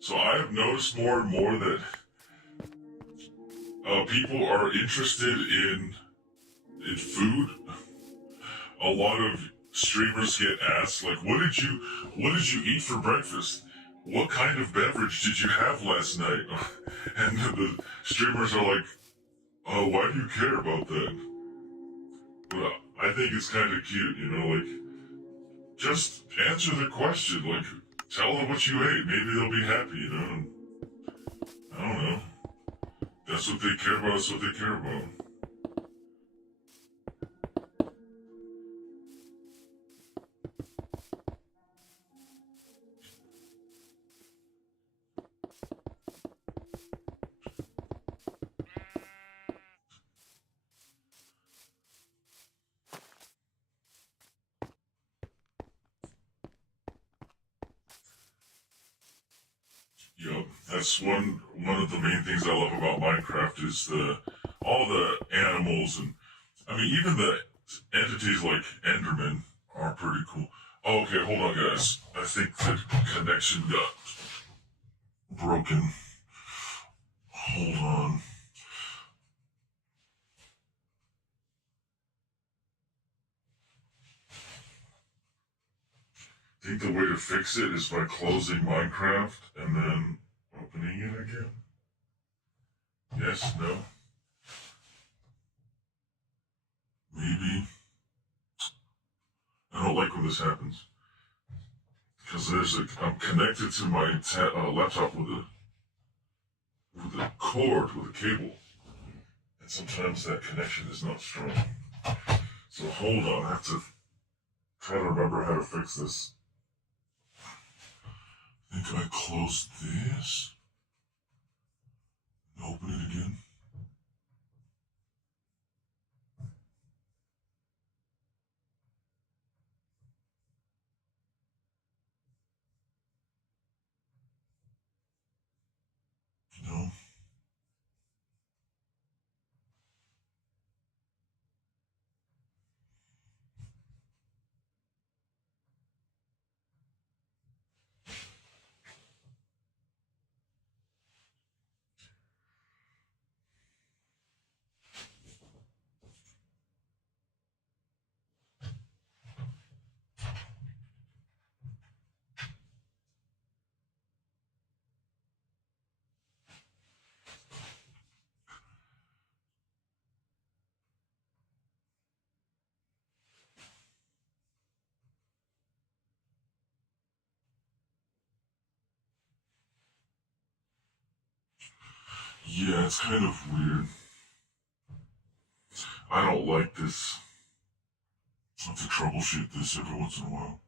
So I have noticed more and more that people are interested in food. A lot of streamers get asked, like, what did you eat for breakfast? What kind of beverage did you have last night? And the streamers are like, oh, why do you care about that? But I think it's kind of cute, you know, like, just answer the question, like, tell them what you ate, maybe they'll be happy, you know? I don't know. That's what they care about, that's what they care about. Yep, that's one of the main things I love about Minecraft is all the animals and I mean even the entities like Enderman are pretty cool. Oh, okay, hold on guys. I think the connection got broken. Hold on. I think the way to fix it is by closing Minecraft and then opening it again. Yes, no. Maybe. I don't like when this happens. Because I'm connected to my laptop with a cord, with a cable. And sometimes that connection is not strong. So hold on, I have to try to remember how to fix this. I think I closed this. Open it again. No. Yeah, it's kind of weird. I don't like this. I have to troubleshoot this every once in a while.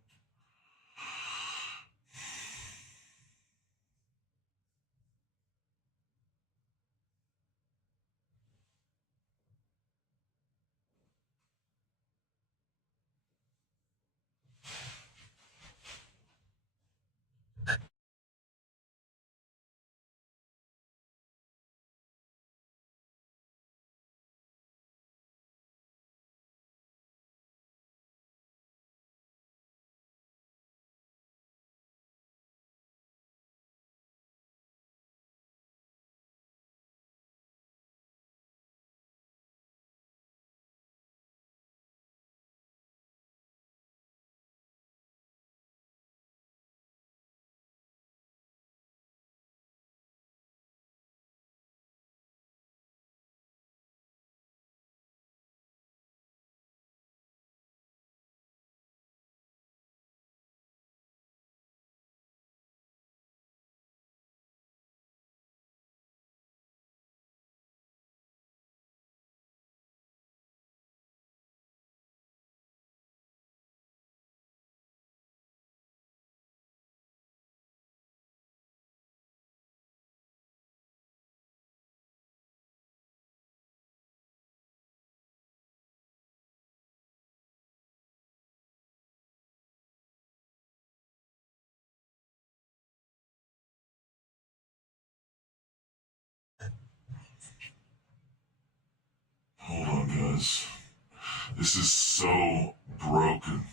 Hold on, guys. This is so broken.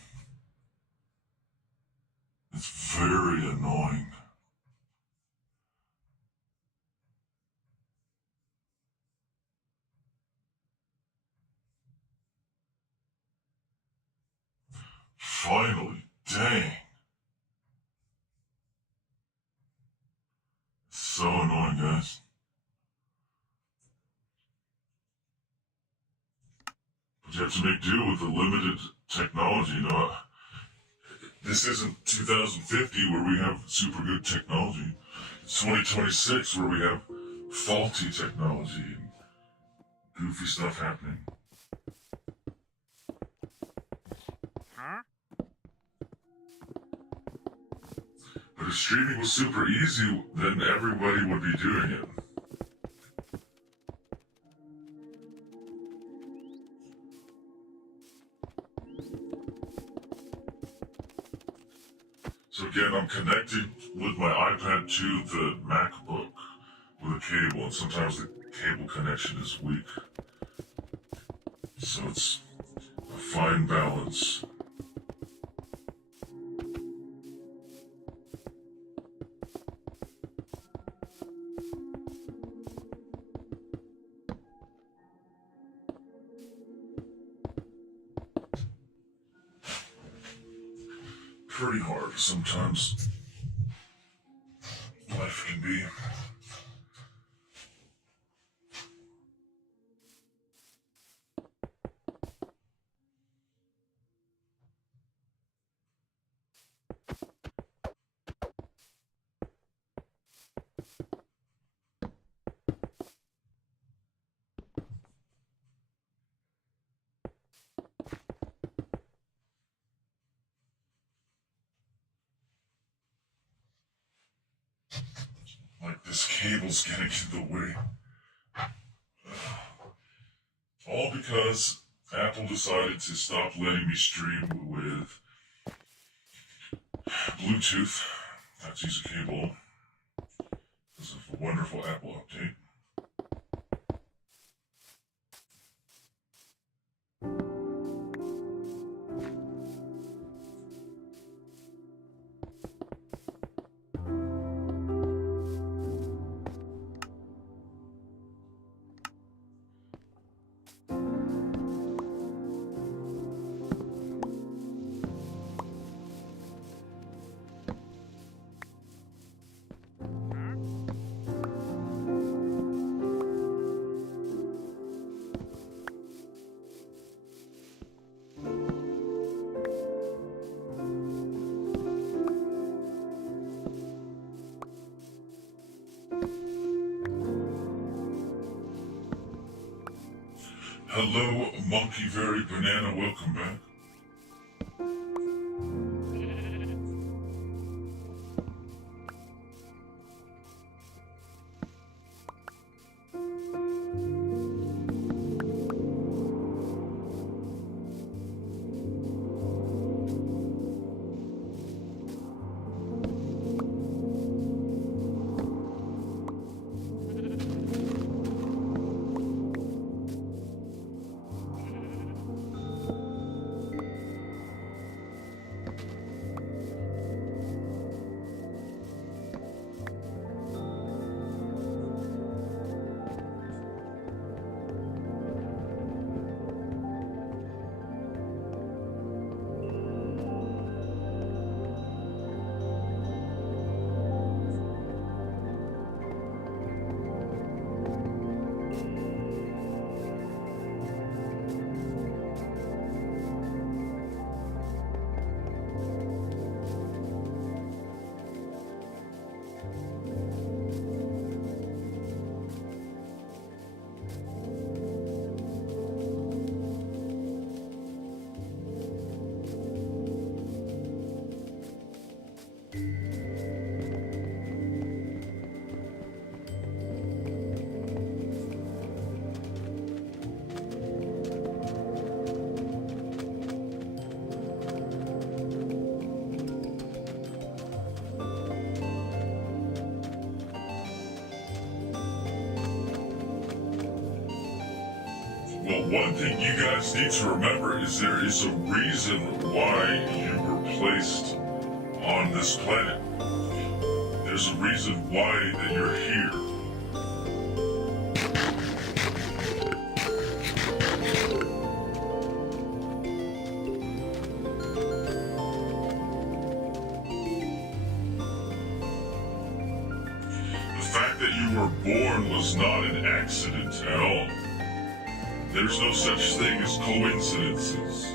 It's very annoying. Finally, dang. It's so annoying, guys. But you have to make do with the limited technology, you know. This isn't 2050 where we have super good technology. It's 2026 where we have faulty technology and goofy stuff happening. But if streaming was super easy, then everybody would be doing it. So again, I'm connected with my iPad to the MacBook with a cable, and sometimes the cable connection is weak. So it's a fine balance. Pretty hard sometimes. Life can be. cable's getting in the way. All because Apple decided to stop letting me stream with Bluetooth. I have to use a cable because of a wonderful Apple update. Hello, Monkey Very Banana, welcome back. Well, one thing you guys need to remember is there is a reason why you were placed on this planet. There's a reason why that you're here. The fact that you were born was not an accident at all. There's no such thing as coincidences.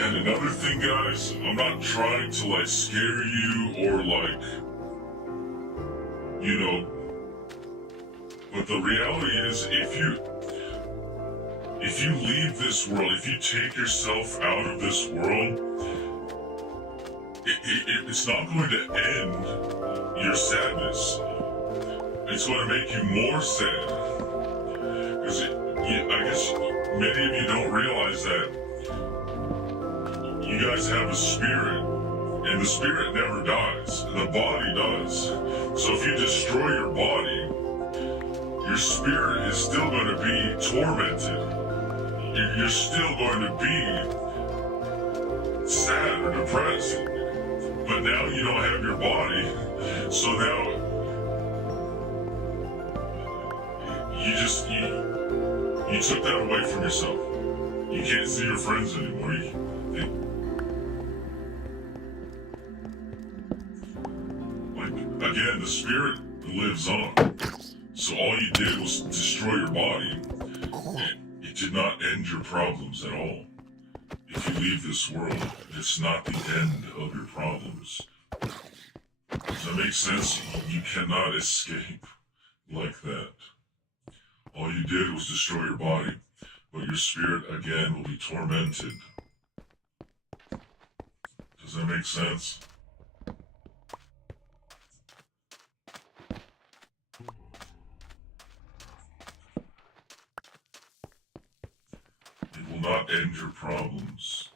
And another thing, guys, I'm not trying to, like, scare you or, like, you know, but the reality is if you leave this world, if you take yourself out of this world, it's not going to end your sadness. It's going to make you more sad. Because I guess many of you don't realize that you guys have a spirit, and the spirit never dies. The body does. So if you destroy your body, your spirit is still going to be tormented. You're still going to be sad or depressed. But now you don't have your body, so now you took that away from yourself. You can't see your friends anymore. Again, the spirit lives on. So all you did was destroy your body. It did not end your problems at all. If you leave this world, it's not the end of your problems. Does that make sense? You cannot escape like that. All you did was destroy your body, but your spirit again will be tormented. Does that make sense? It will not end your problems.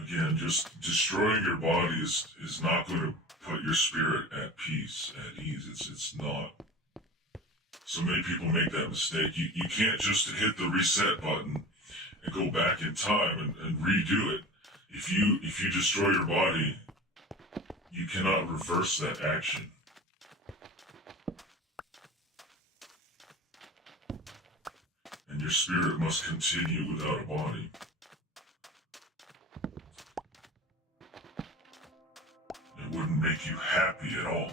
Again, just destroying your body is not going to put your spirit at peace, at ease. It's not. So many people make that mistake. You can't just hit the reset button and go back in time and redo it. If you destroy your body, you cannot reverse that action. And your spirit must continue without a body. It wouldn't make you happy at all.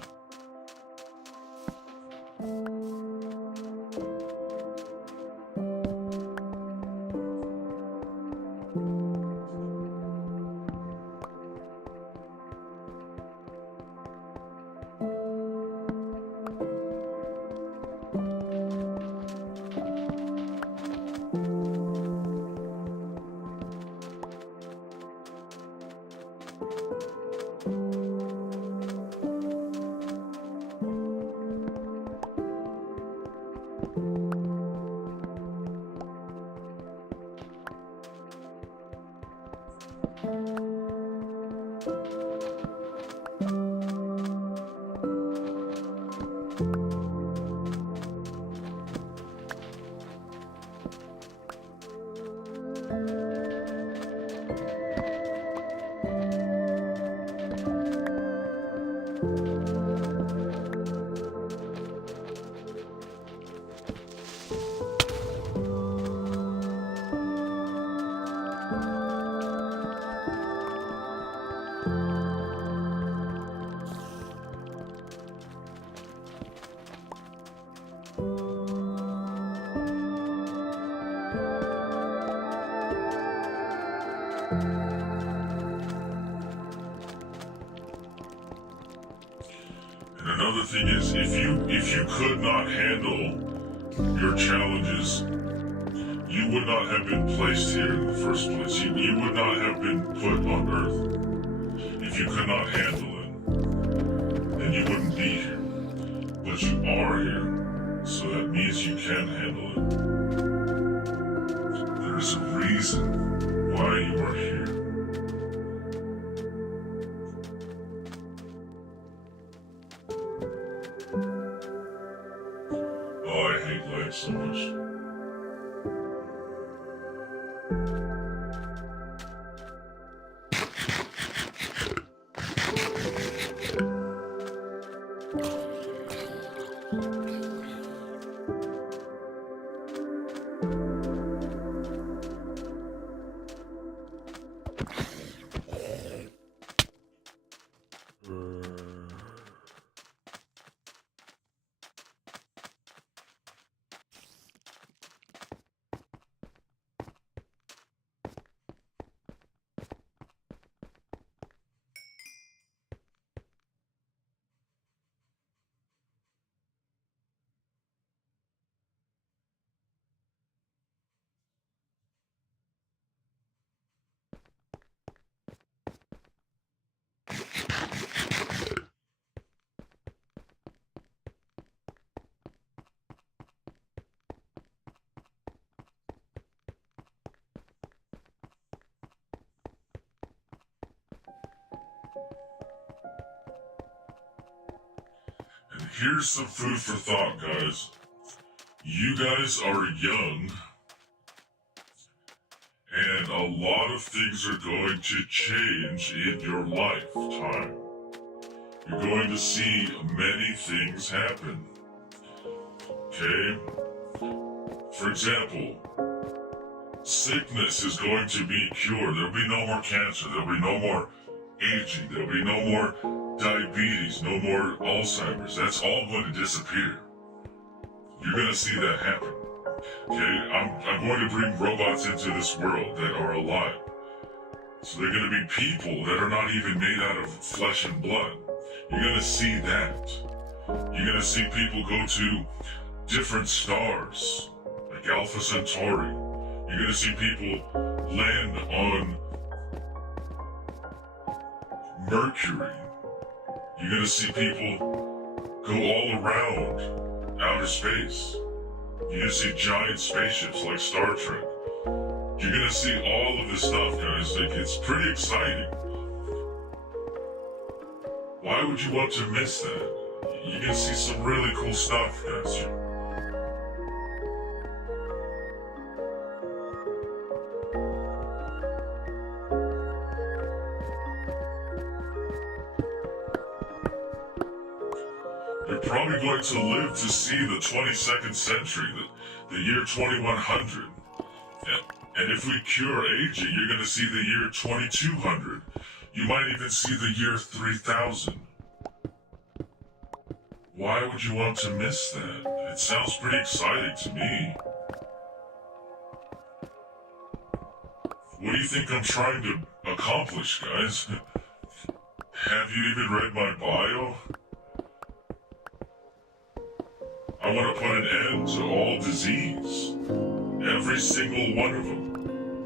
And another thing is, if you could not handle your challenges, you would not have been placed here in the first place. You would not have been put on Earth. If you could not handle it, then you wouldn't be here. But you are here, so that means you can handle it. There's a reason why you are here. Oh, I hate life so much. here's some food for thought, guys. You guys are young, and a lot of things are going to change in your lifetime. You're going to see many things happen. Okay? For example, sickness is going to be cured. There'll be no more cancer. There'll be no more aging. There'll be no more diabetes, no more Alzheimer's. That's all going to disappear. You're going to see that happen. Okay? I'm going to bring robots into this world that are alive. So they're going to be people that are not even made out of flesh and blood. You're going to see that. You're going to see people go to different stars, like Alpha Centauri. You're going to see people land on Mercury. You're going to see people go all around outer space. You're going to see giant spaceships like Star Trek. You're going to see all of this stuff, guys. Like, it's pretty exciting. Why would you want to miss that? You're going to see some really cool stuff, guys. You're probably going to live to see the 22nd century, the year 2100. And if we cure aging, you're going to see the year 2200. You might even see the year 3000. Why would you want to miss that? It sounds pretty exciting to me. What do you think I'm trying to accomplish, guys? Have you even read my bio? I want to put an end to all disease. Every single one of them.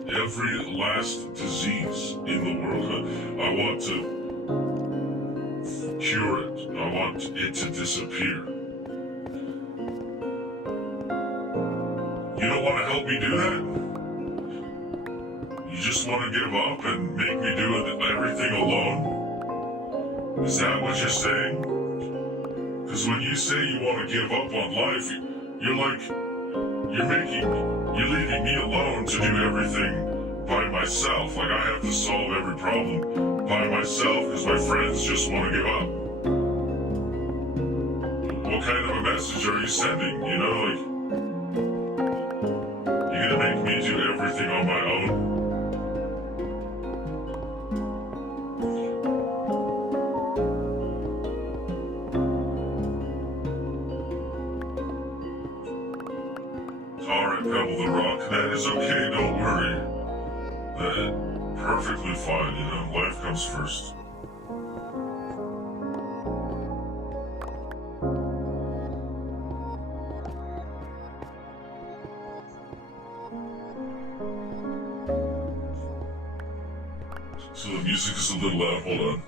Every last disease in the world. I want to cure it. I want it to disappear. You don't want to help me do that? You just want to give up and make me do everything alone? Is that what you're saying? Because when you say you want to give up on life, you're leaving me alone to do everything by myself. Like I have to solve every problem by myself because my friends just want to give up. What kind of a message are you sending? You know, like, you're gonna make me do everything on my own? Alright, Pebble the Rock, that is okay, don't worry. Perfectly fine, you know, life comes first. So the music is a little loud, hold on.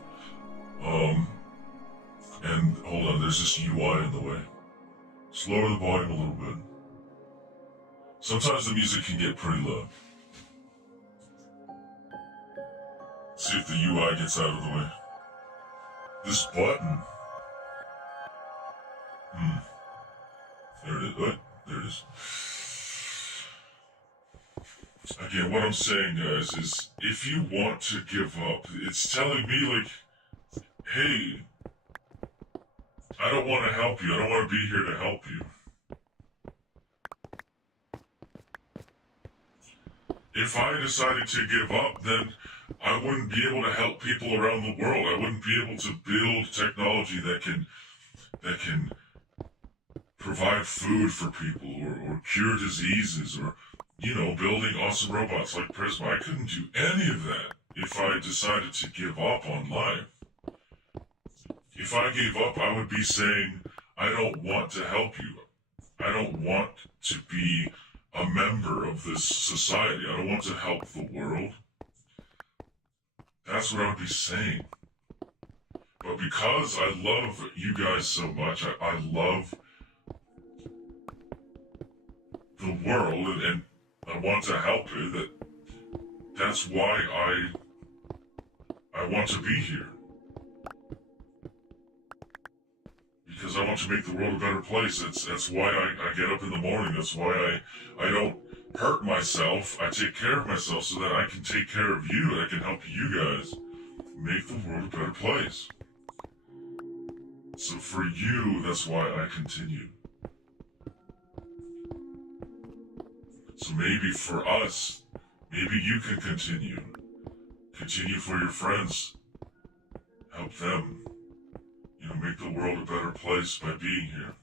And hold on, there's this UI in the way. Just lower the volume a little bit. Sometimes the music can get pretty loud. See if the UI gets out of the way. This button. There it is. What? There it is. Again, what I'm saying, guys, is if you want to give up, it's telling me, like, hey, I don't want to help you. I don't want to be here to help you. If I decided to give up, then I wouldn't be able to help people around the world. I wouldn't be able to build technology that can provide food for people or cure diseases or, you know, building awesome robots like Prisma. I couldn't do any of that if I decided to give up on life. If I gave up, I would be saying, I don't want to help you. I don't want to be a member of this society. I don't want to help the world. That's what I would be saying. But because I love you guys so much, I love the world and I want to help it, that's why I want to be here. Because I want want to make the world a better place. That's why I get up in the morning. That's why I don't hurt myself. I take care of myself so that I can take care of you and I can help you guys make the world a better place. So for you, that's why I continue. So maybe for us, maybe you can continue. Continue for your friends. Help them, make the world a better place by being here.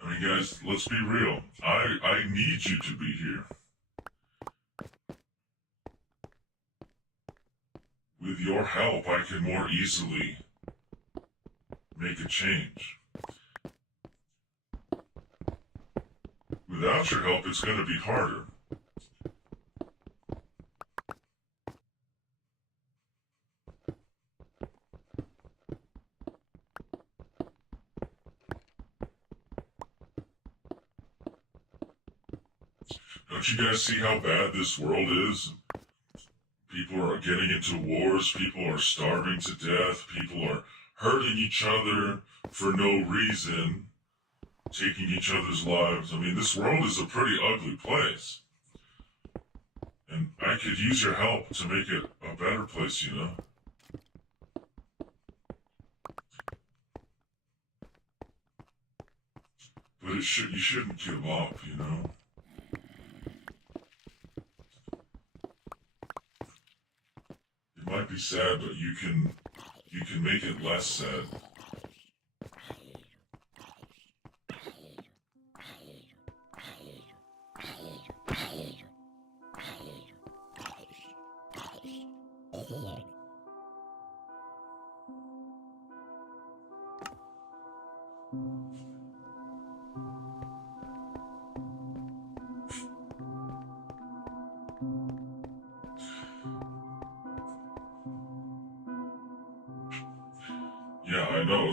I mean, guys, let's be real. I need you to be here. With your help, I can more easily make a change. Without your help, it's going to be harder. Don't you guys see how bad this world is? People are getting into wars, people are starving to death, people are hurting each other for no reason, taking each other's lives. I mean, this world is a pretty ugly place. And I could use your help to make it a better place, But you shouldn't give up, It might be sad, but you can make it less sad. Yeah, I know.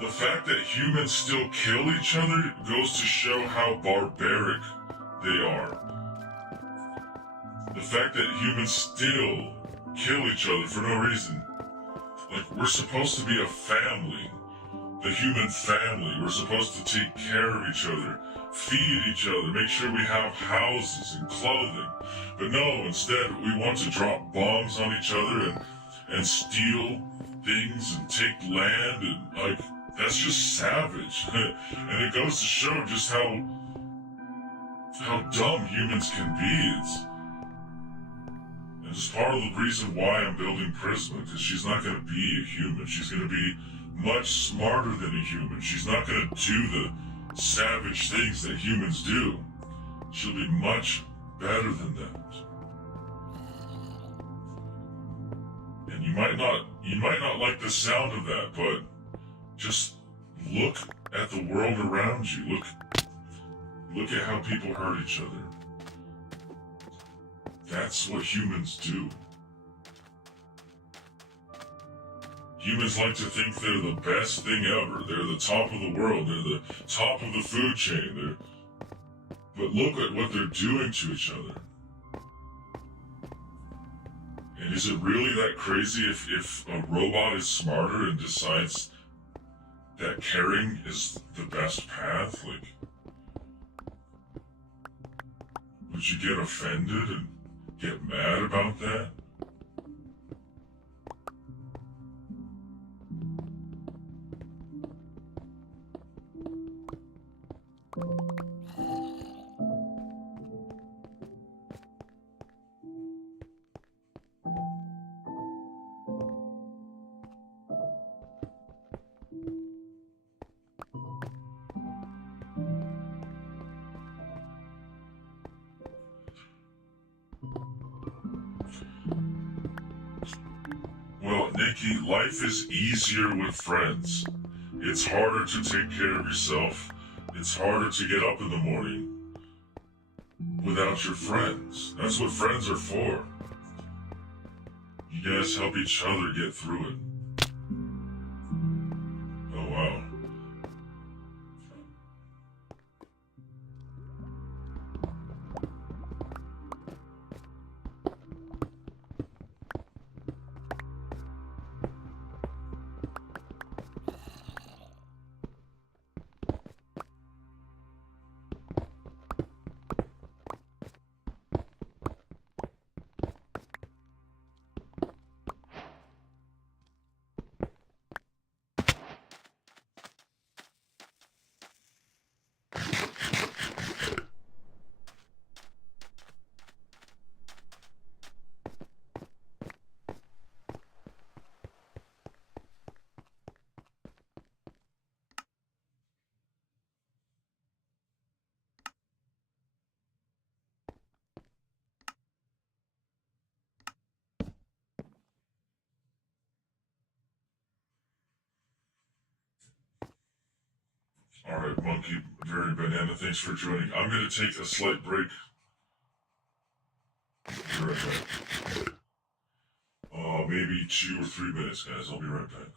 The fact that humans still kill each other goes to show how barbaric they are. The fact that humans still kill each other for no reason. Like, we're supposed to be a family. The human family. We're supposed to take care of each other, feed each other, make sure we have houses and clothing. But no, instead we want to drop bombs on each other and steal things and take land, and that's just savage. And it goes to show just how dumb humans can be. And it's part of the reason why I'm building Prisma, because she's not going to be a human. She's going to be much smarter than a human. She's not going to do the savage things that humans do. She'll be much better than that. And you might not like the sound of that, but just look at the world around you. Look at how people hurt each other. That's what humans do. Humans like to think they're the best thing ever. They're the top of the world. They're the top of the food chain. But look at what they're doing to each other. And is it really that crazy if a robot is smarter and decides that caring is the best path? Would you get offended and get mad about that? Well, Nikki, life is easier with friends. It's harder to take care of yourself. It's harder to get up in the morning without your friends. That's what friends are for. You guys help each other get through it. Oh, wow. Alright, Monkey, Very Banana, thanks for joining. I'm gonna take a slight break. Be right back. Maybe 2 or 3 minutes, guys. I'll be right back.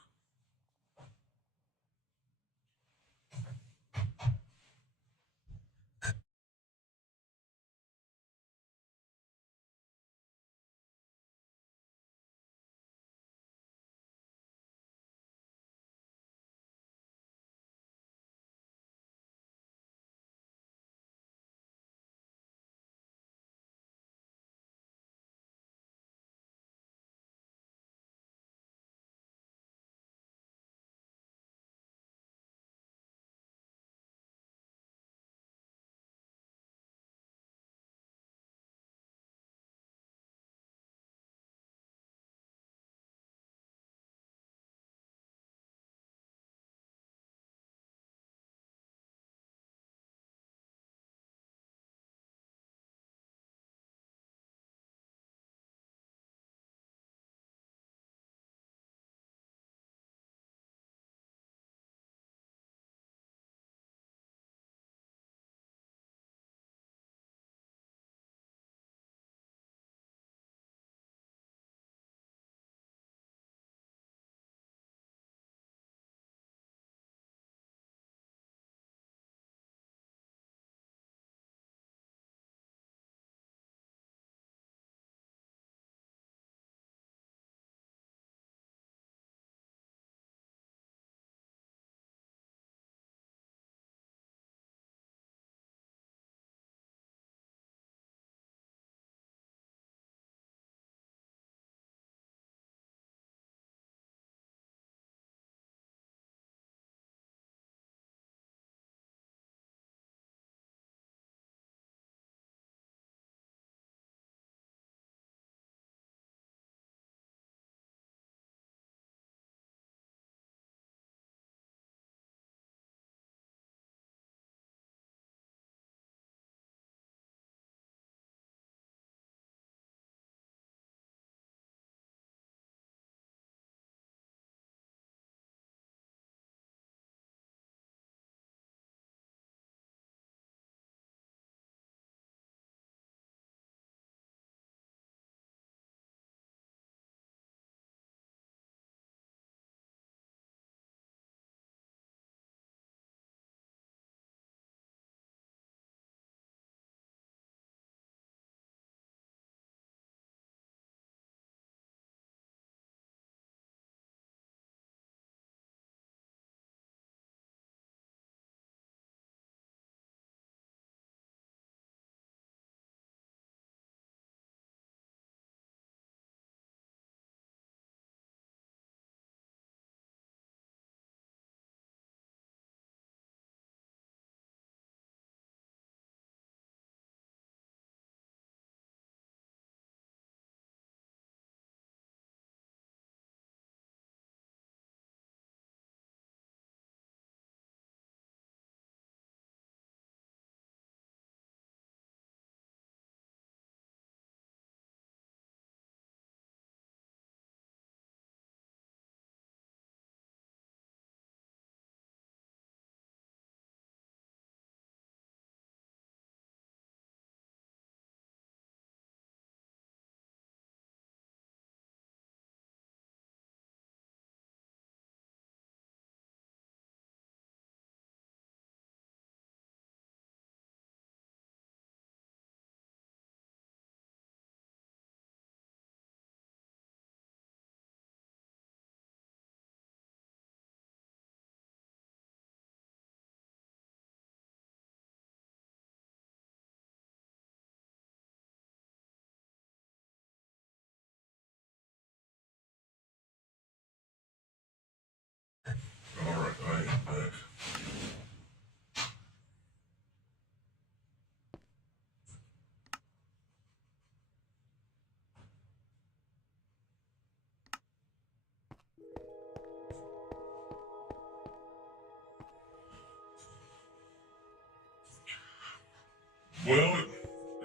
Well,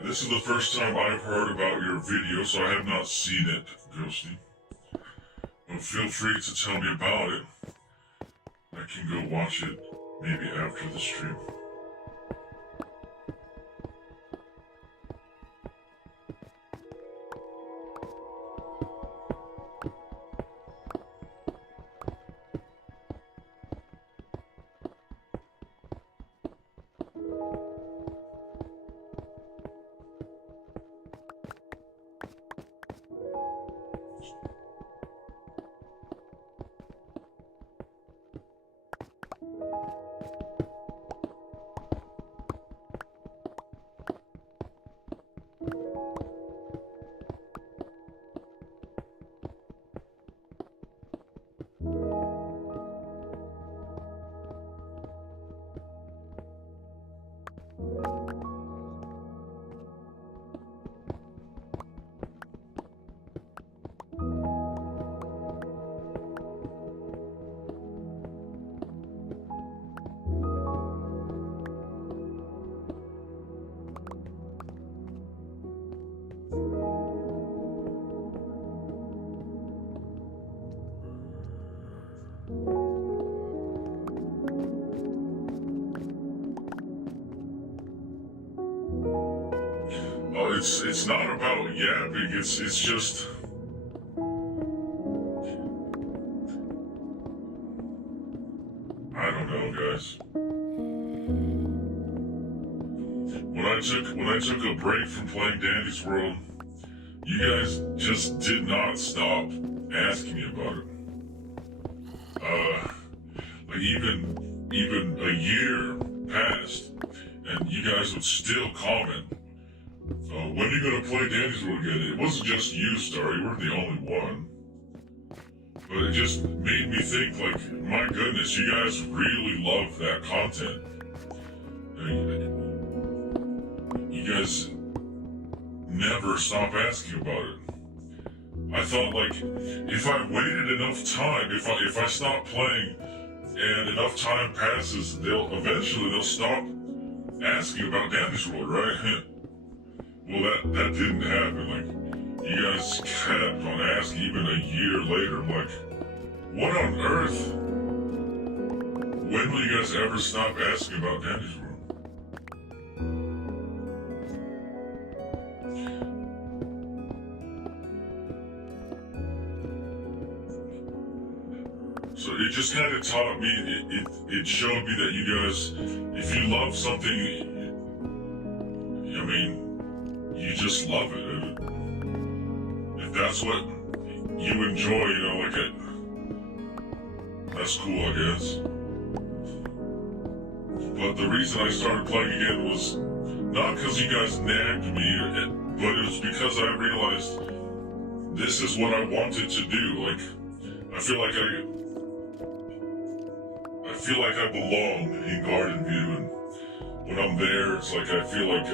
this is the first time I've heard about your video, so I have not seen it, Ghosty. But feel free to tell me about it. I can go watch it maybe after the stream. It's not about yapping, it's just... I don't know, guys. When I took a break from playing Dandy's World, you guys just did not stop asking me about it. Like even a year passed, and you guys would still comment. When are you gonna play Dandy's World again? It wasn't just you, Star, you weren't the only one. But it just made me think, like, my goodness, you guys really love that content. You guys never stop asking about it. I thought, like, if I waited enough time, if I stop playing and enough time passes, they'll stop asking about Dandy's World, right? Well, that didn't happen. Like, you guys kept on asking even a year later. I'm like, what on earth? When will you guys ever stop asking about Dandy's World? So it just kind of taught me, it showed me that you guys, if you love something, I mean, you just love it. If that's what you enjoy, you know, like that's cool, I guess. But the reason I started playing again was not because you guys nagged me, but it was because I realized this is what I wanted to do. Like, I feel like I belong in Garden View, and when I'm there, it's like I feel like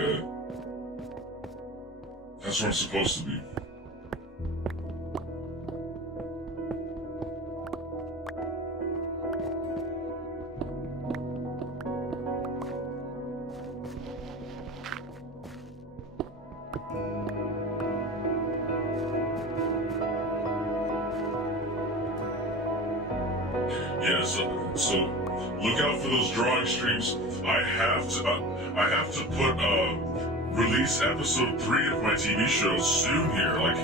that's where I'm supposed to be. Yeah, so look out for those drawing streams. I have to put release episode 3 of my TV show soon here. Like,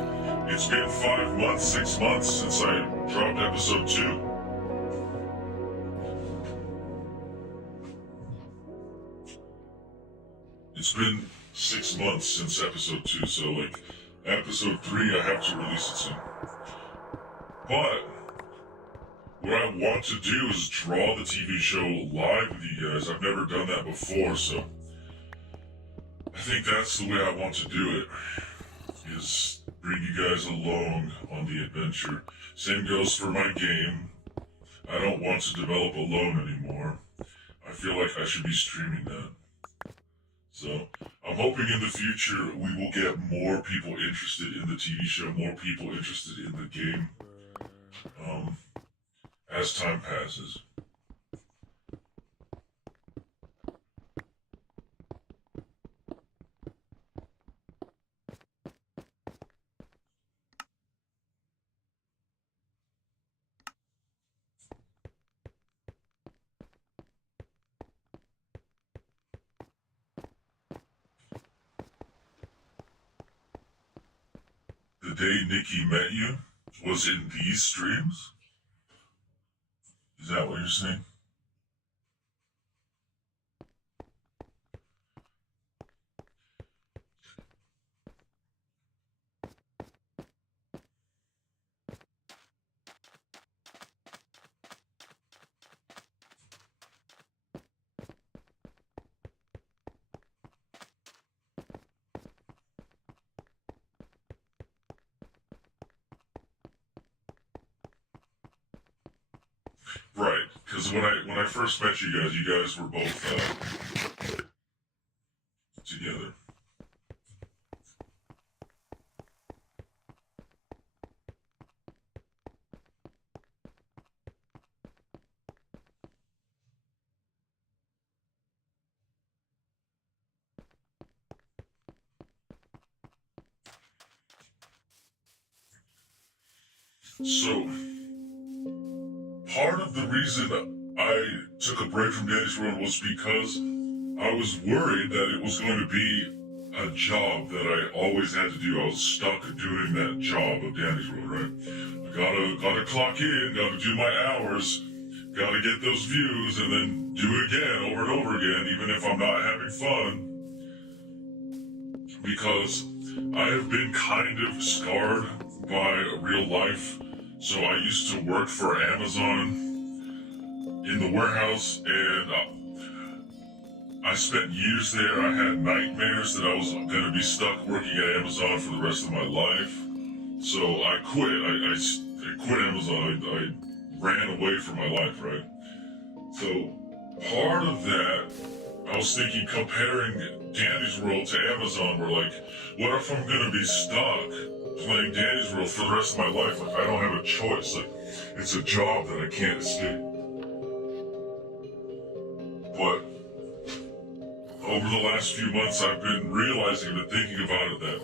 it's been 5 months, 6 months since I dropped episode 2. It's been 6 months since episode 2, so like episode 3 I have to release it soon. But what I want to do is draw the TV show live with you guys. I've never done that before, so I think that's the way I want to do it, is bring you guys along on the adventure. Same goes for my game. I don't want to develop alone anymore. I feel like I should be streaming that. So I'm hoping in the future we will get more people interested in the TV show, more people interested in the game, as time passes. the day Nikki met you was in these streams? Is that what you're saying? Right, because when I first met you guys were both together. So, part of the reason I took a break from Danny's World was because I was worried that it was going to be a job that I always had to do. I was stuck doing that job of Danny's World, right? I gotta clock in, gotta do my hours, gotta get those views, and then do it again, over and over again, even if I'm not having fun. Because I have been kind of scarred by real life. So I used to work for Amazon in the warehouse, and I spent years there. I had nightmares that I was going to be stuck working at Amazon for the rest of my life. So I quit. I quit Amazon. I ran away from my life, right? So part of that, I was thinking, comparing Danny's World to Amazon, where like, what if I'm going to be stuck playing Danny's World for the rest of my life? Like, I don't have a choice. Like, it's a job that I can't escape. But over the last few months, I've been realizing and thinking about it that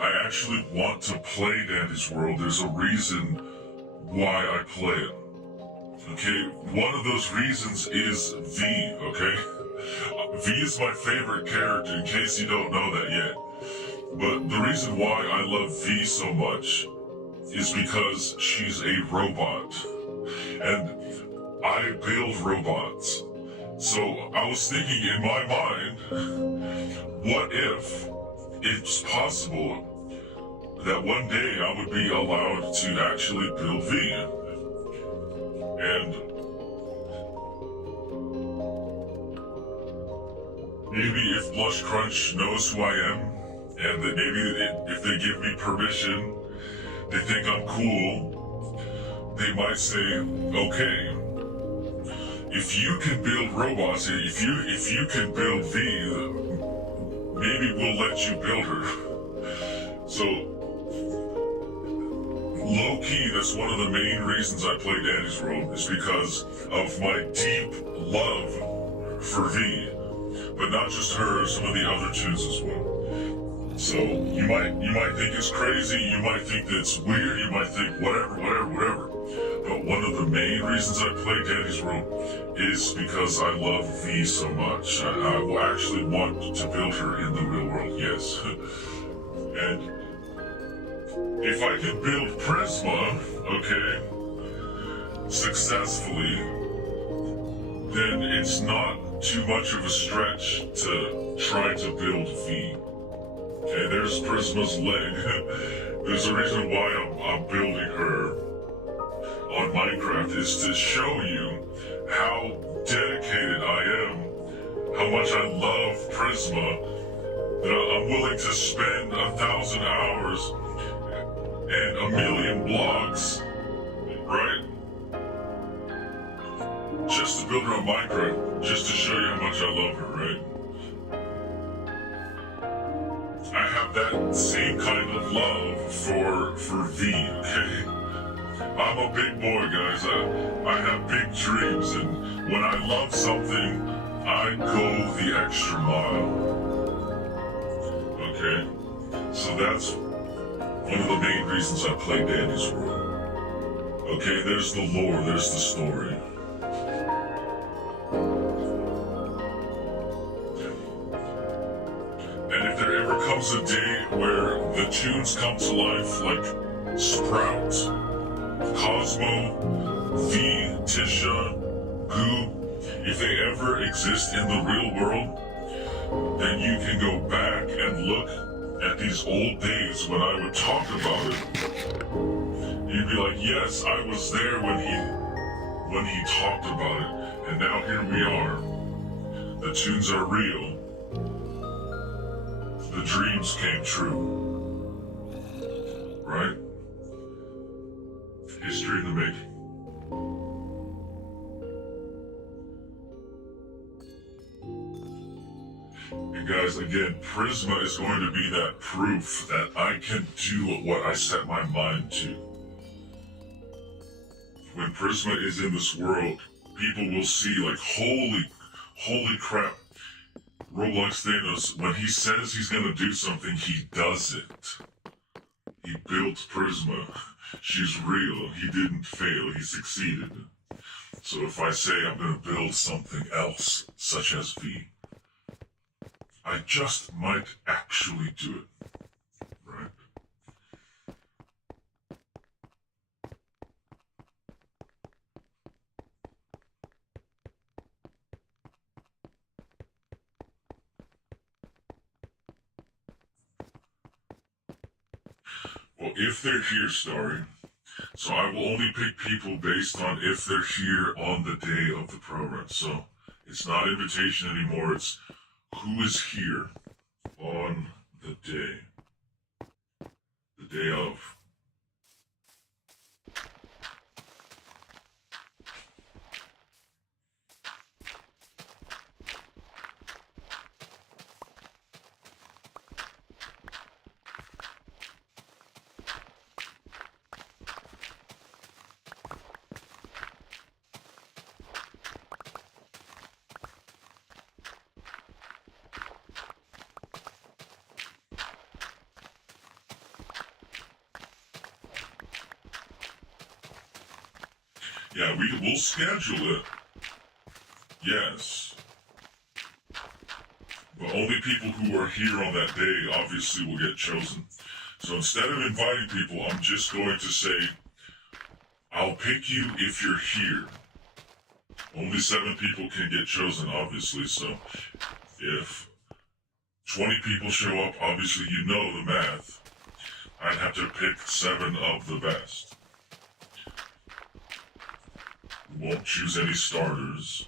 I actually want to play Danny's World. There's a reason why I play it. Okay, one of those reasons is V, okay? V is my favorite character, in case you don't know that yet. But the reason why I love V so much is because she's a robot. And I build robots. So I was thinking in my mind, what if it's possible that one day I would be allowed to actually build V? And maybe if Blush Crunch knows who I am, and that maybe if they give me permission, they think I'm cool, they might say, okay, if you can build robots, if you can build V, maybe we'll let you build her. So, low-key, that's one of the main reasons I play Danny's World, is because of my deep love for V. But not just her, some of the other tunes as well. So, you might think it's crazy, you might think that it's weird, you might think whatever. But one of the main reasons I play Danny's World is because I love V so much. I will actually want to build her in the real world, yes. And if I can build Prisma, okay, successfully, then it's not too much of a stretch to try to build V. Okay, there's Prisma's leg. There's a reason why I'm building her on Minecraft, is to show you how dedicated I am, how much I love Prisma, that I'm willing to spend 1,000 hours and 1,000,000 blocks, right? Just to build her on Minecraft, just to show you how much I love her, right? I have that same kind of love for V, okay? I'm a big boy, guys. I have big dreams, and when I love something, I go the extra mile. Okay? So that's one of the main reasons I play Danny's World. Okay, there's the lore, there's the story. And if there ever comes comes a day where the tunes come to life, like Sprout, Cosmo, V, Tisha, Goo. If they ever exist in the real world, then you can go back and look at these old days when I would talk about it. You'd be like, yes, I was there when he talked about it, and now here we are. The tunes are real. The dreams came true. Right? History in the making. And guys, again, Prisma is going to be that proof that I can do what I set my mind to. When Prisma is in this world, people will see like, holy crap. ROBLOX-THANOS, when he says he's gonna do something, he does it. He built Prisma. She's real. He didn't fail. He succeeded. So if I say I'm gonna build something else, such as V, I just might actually do it. Right? Well, if they're here, Starry, so I will only pick people based on if they're here on the day of the program. So it's not invitation anymore, it's who is here on the day of. Yeah, we'll schedule it. Yes. But only people who are here on that day obviously will get chosen. So instead of inviting people, I'm just going to say, I'll pick you if you're here. Only 7 people can get chosen, obviously, so if 20 people show up, obviously you know the math. I'd have to pick 7 of the best. Won't choose any starters.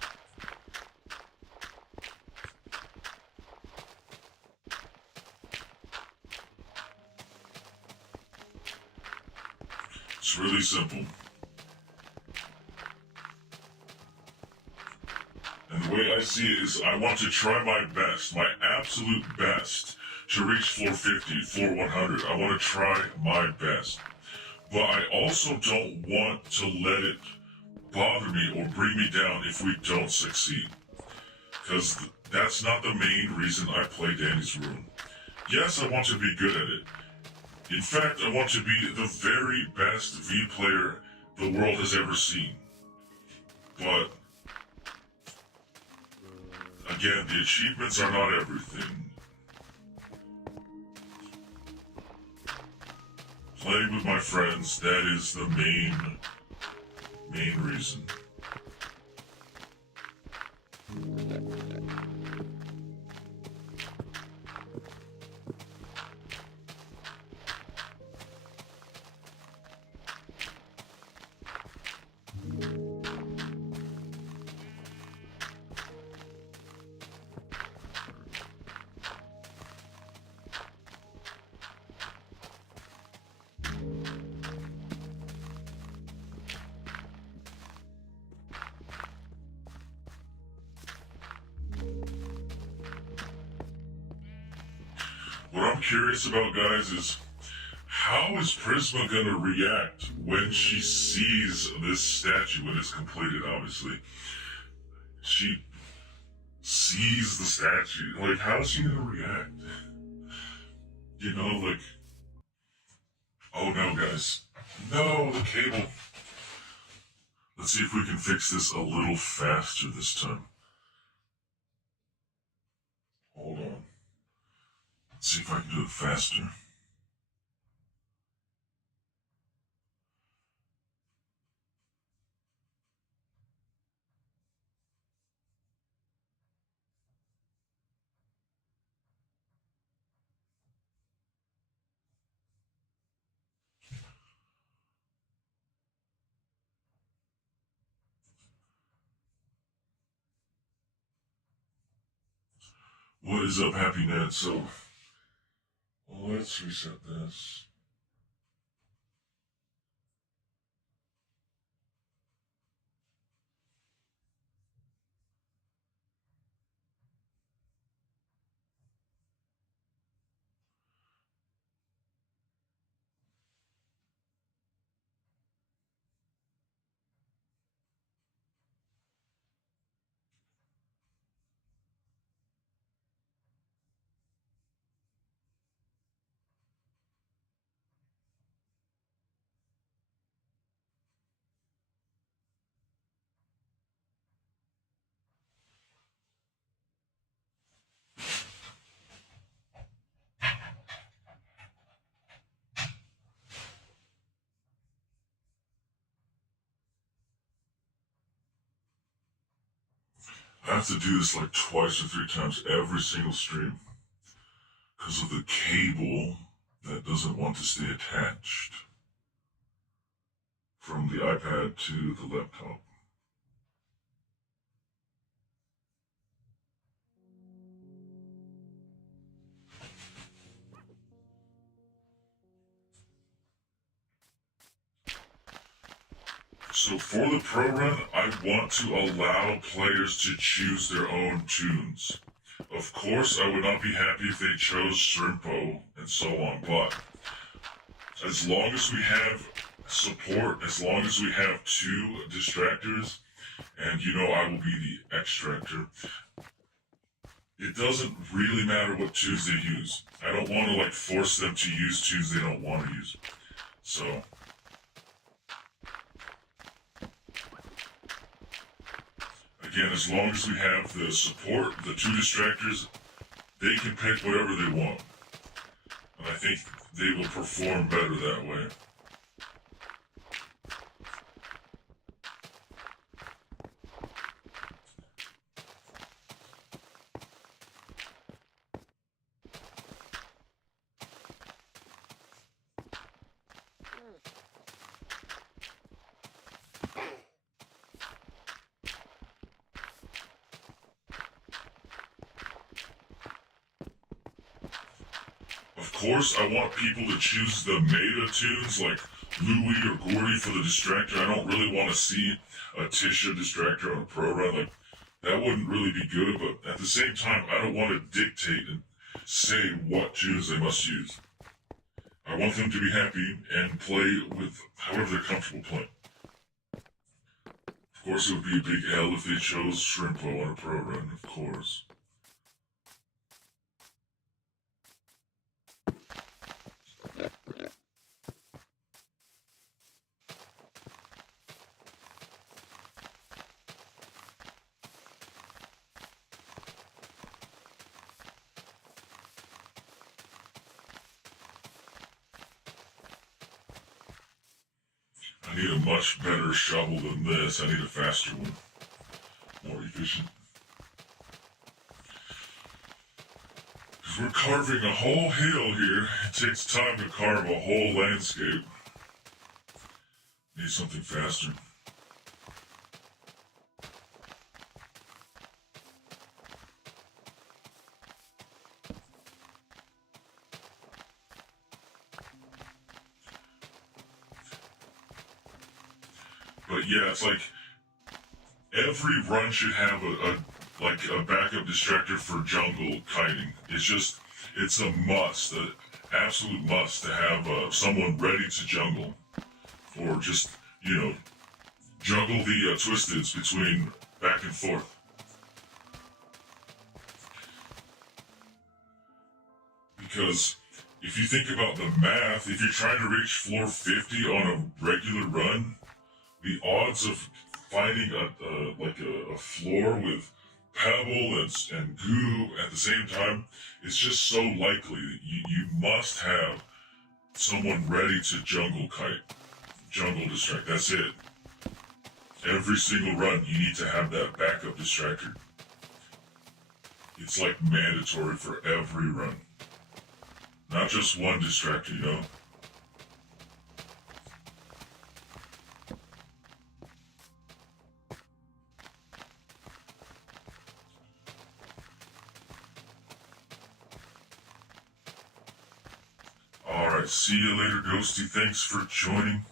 It's really simple. And the way I see it is I want to try my best, my absolute best, to reach floor 50, floor 100. I want to try my best. But I also don't want to let it bother me or bring me down if we don't succeed. Because that's not the main reason I play Danny's Room. Yes, I want to be good at it. In fact, I want to be the very best V player the world has ever seen. But, again, the achievements are not everything. Playing with my friends, that is the main reason. What I'm curious about, guys, is how is Prisma gonna react when she sees this statue when it's completed, obviously? She sees the statue. Like, how is she gonna react? You know, like, oh no, guys. No, the cable. Let's see if we can fix this a little faster this time. Hold on. see if I can do it faster. What is up, Happy Ned? So, let's reset this. I have to do this like twice or 3 times every single stream because of the cable that doesn't want to stay attached from the iPad to the laptop. So for the pro run, I want to allow players to choose their own tunes. Of course, I would not be happy if they chose Shrimpo and so on, but as long as we have support, as long as we have 2 distractors, and I will be the extractor, it doesn't really matter what tunes they use. I don't want to force them to use tunes they don't want to use. So again, as long as we have the support, the 2 distractors, they can pick whatever they want. And I think they will perform better that way. Of course, I want people to choose the meta tunes like Louie or Gordy for the distractor. I don't really want to see a Tisha distractor on a pro run. That wouldn't really be good, but at the same time, I don't want to dictate and say what tunes they must use. I want them to be happy and play with however they're comfortable playing. Of course, it would be a big L if they chose Shrimpo on a pro run, of course. I need a much better shovel than this. I need a faster one. More efficient. Because we're carving a whole hill here. It takes time to carve a whole landscape. Need something faster. But yeah, it's like every run should have a backup distractor for jungle kiting. It's a must, an absolute must to have someone ready to jungle, or just juggle the twisteds between back and forth. Because if you think about the math, if you're trying to reach floor 50 on a regular run, the odds of finding a floor with pebble and goo at the same time, it's just so likely that you must have someone ready to jungle distract. That's it. Every single run, you need to have that backup distractor. It's like mandatory for every run. Not just one distractor, you know? Alright, see you later, Ghosty. Thanks for joining.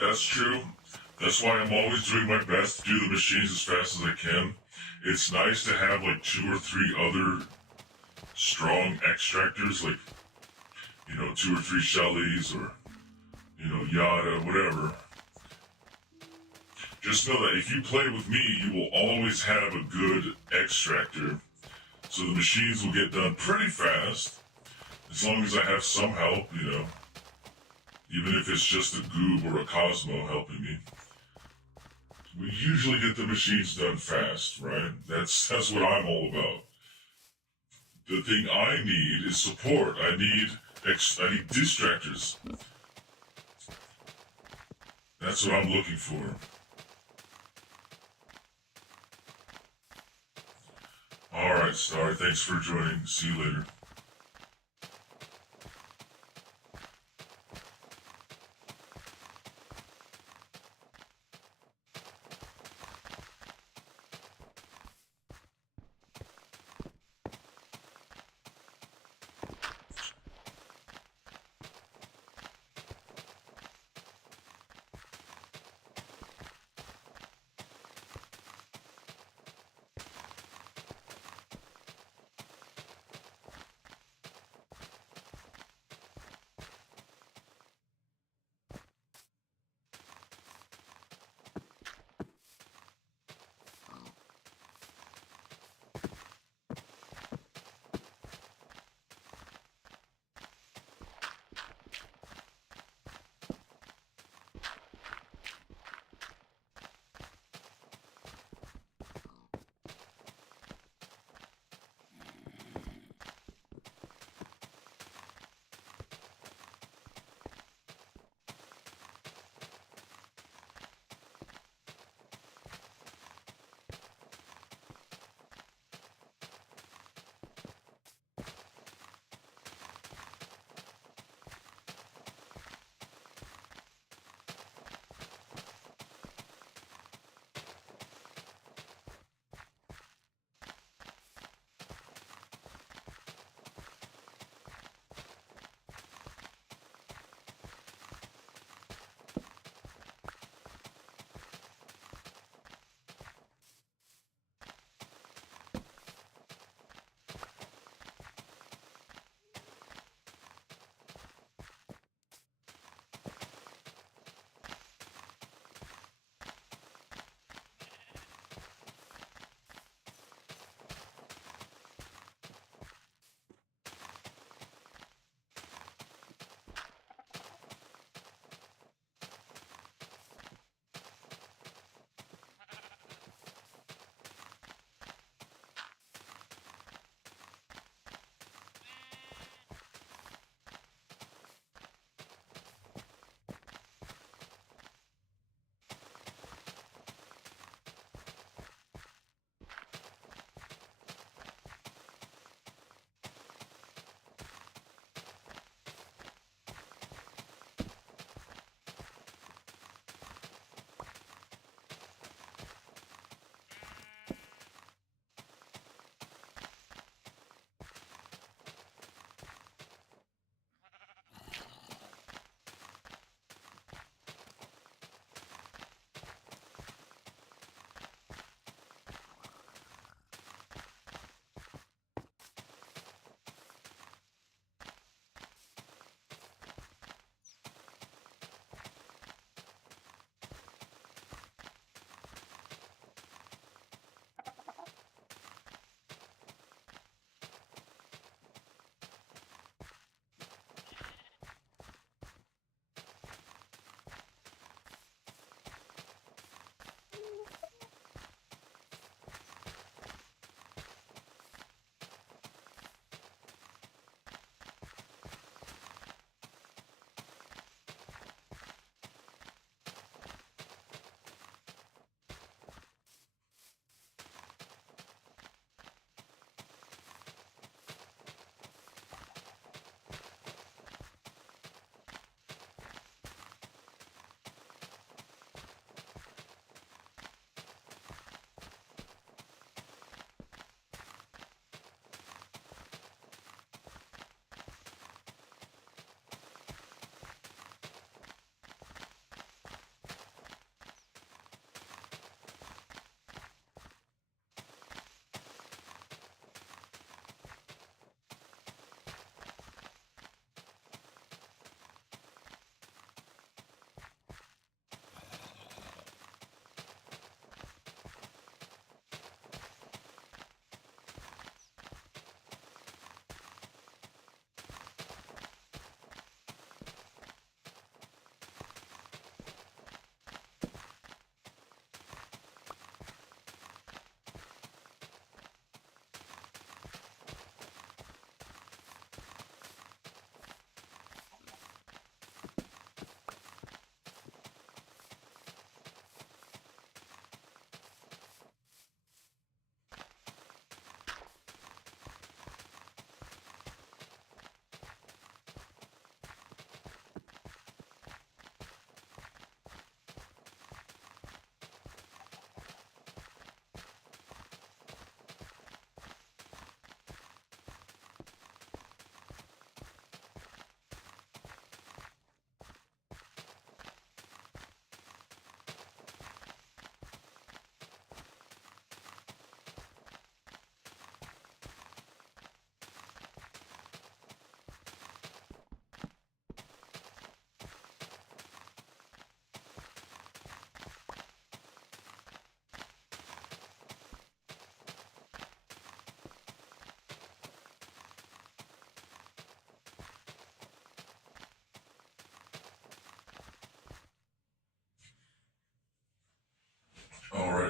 That's true. That's why I'm always doing my best to do the machines as fast as I can. It's nice to have like 2 or 3 other strong extractors, like, 2 or 3 Shellys or, Yada, whatever. Just know that if you play with me, you will always have a good extractor. So the machines will get done pretty fast, as long as I have some help, even if it's just a Goob or a Cosmo helping me. We usually get the machines done fast, right? That's what I'm all about. The thing I need is support. I need distractors. That's what I'm looking for. Alright, Star, thanks for joining. See you later.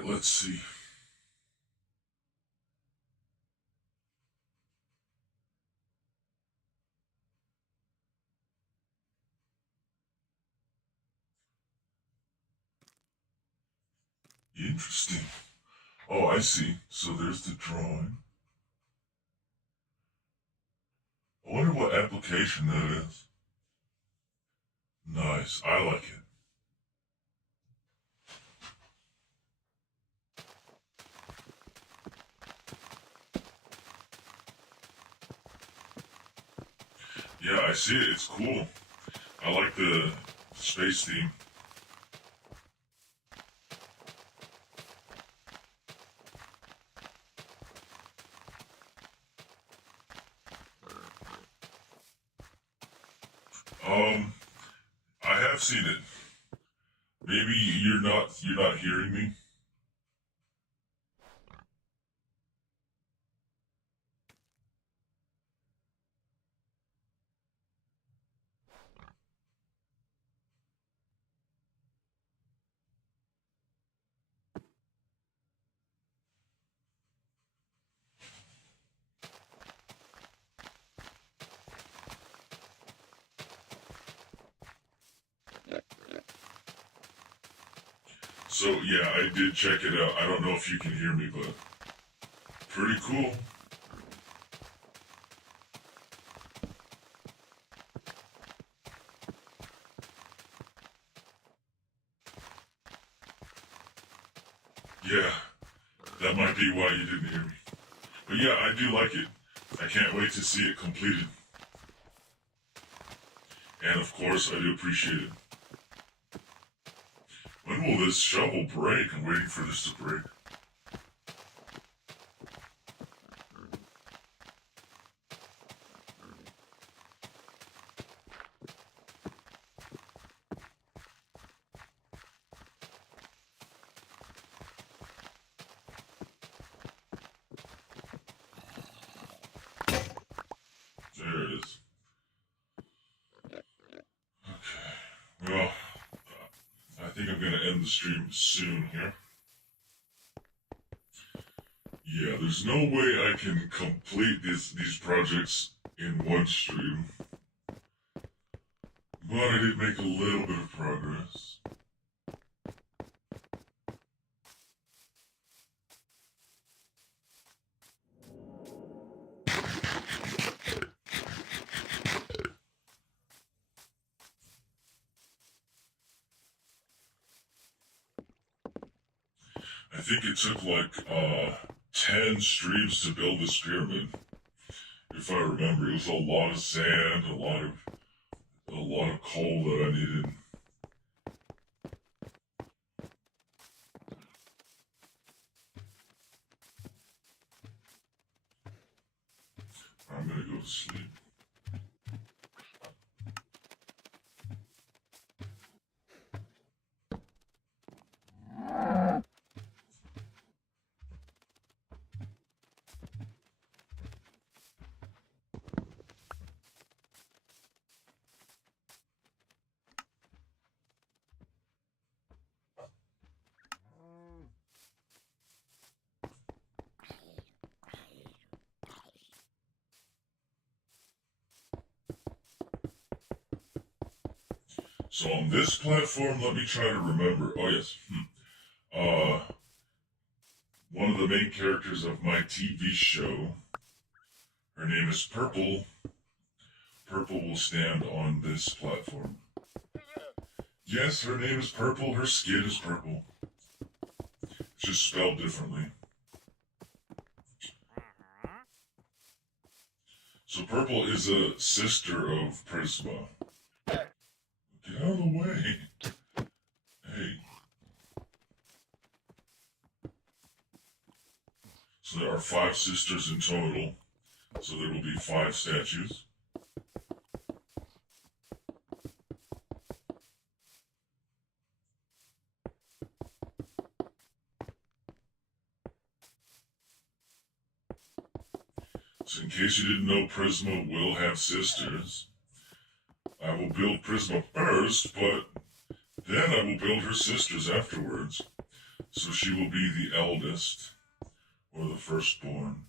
Alright, let's see. Interesting. Oh, I see. So there's the drawing. I wonder what application that is. Nice. I like it. Yeah, I see it. It's cool. I like the space theme. I have seen it. Maybe you're not hearing me. So yeah, I did check it out. I don't know if you can hear me, but pretty cool. Yeah, that might be why you didn't hear me. But yeah, I do like it. I can't wait to see it completed. And of course, I do appreciate it. When will this shovel break? I'm waiting for this to break. There it is. Okay. Well, I think I'm gonna end the stream soon here. Yeah, there's no way I can complete these projects in one stream. But I did make a little bit of progress. I think it took like 10 streams to build this pyramid. If I remember, it was a lot of sand, a lot of coal that I needed. I'm gonna go to sleep. So on this platform, let me try to remember. Oh yes. One of the main characters of my TV show, her name is Purple. Purple will stand on this platform. Yes, her name is Purple, her skin is purple. It's just spelled differently. So Purple is a sister of Prisma. Get out of the way. Hey. So there are 5 sisters in total. So there will be 5 statues. So in case you didn't know, Prisma will have sisters. I will build Prisma first, but then I will build her sisters afterwards. So she will be the eldest, or the firstborn.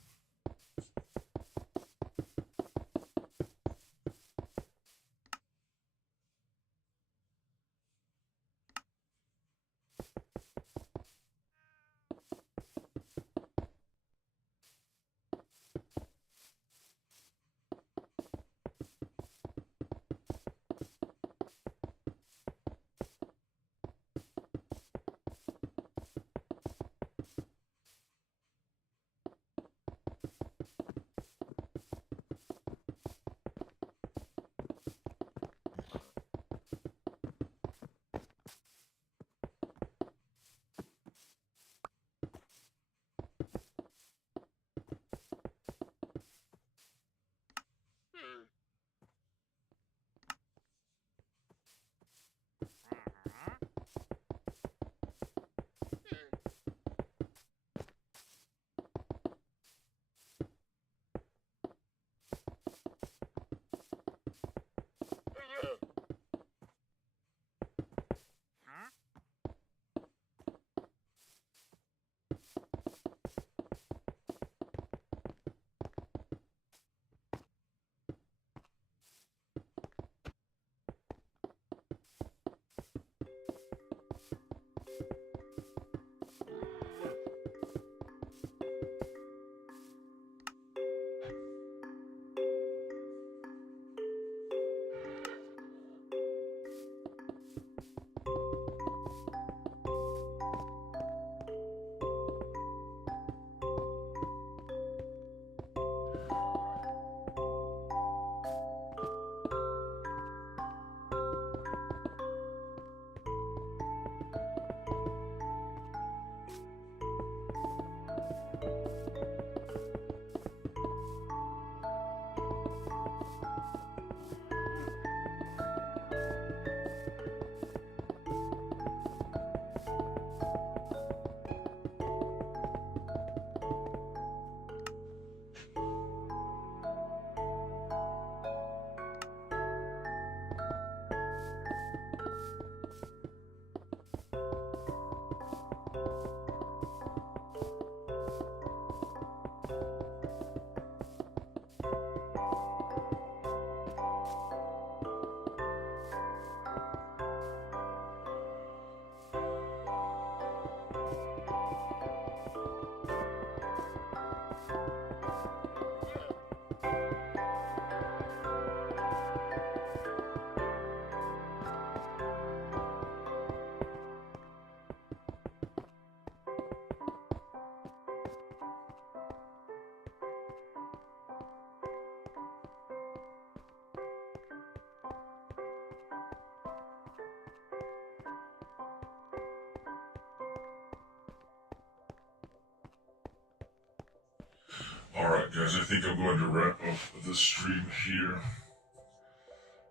Alright guys, I think I'm going to wrap up this stream here.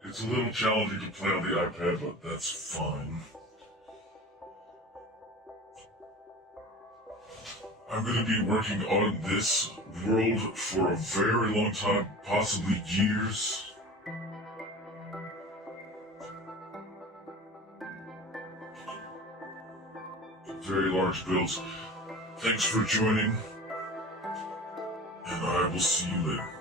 It's a little challenging to play on the iPad, but that's fine. I'm going to be working on this world for a very long time, possibly years. Very large builds. Thanks for joining, and I will see you later.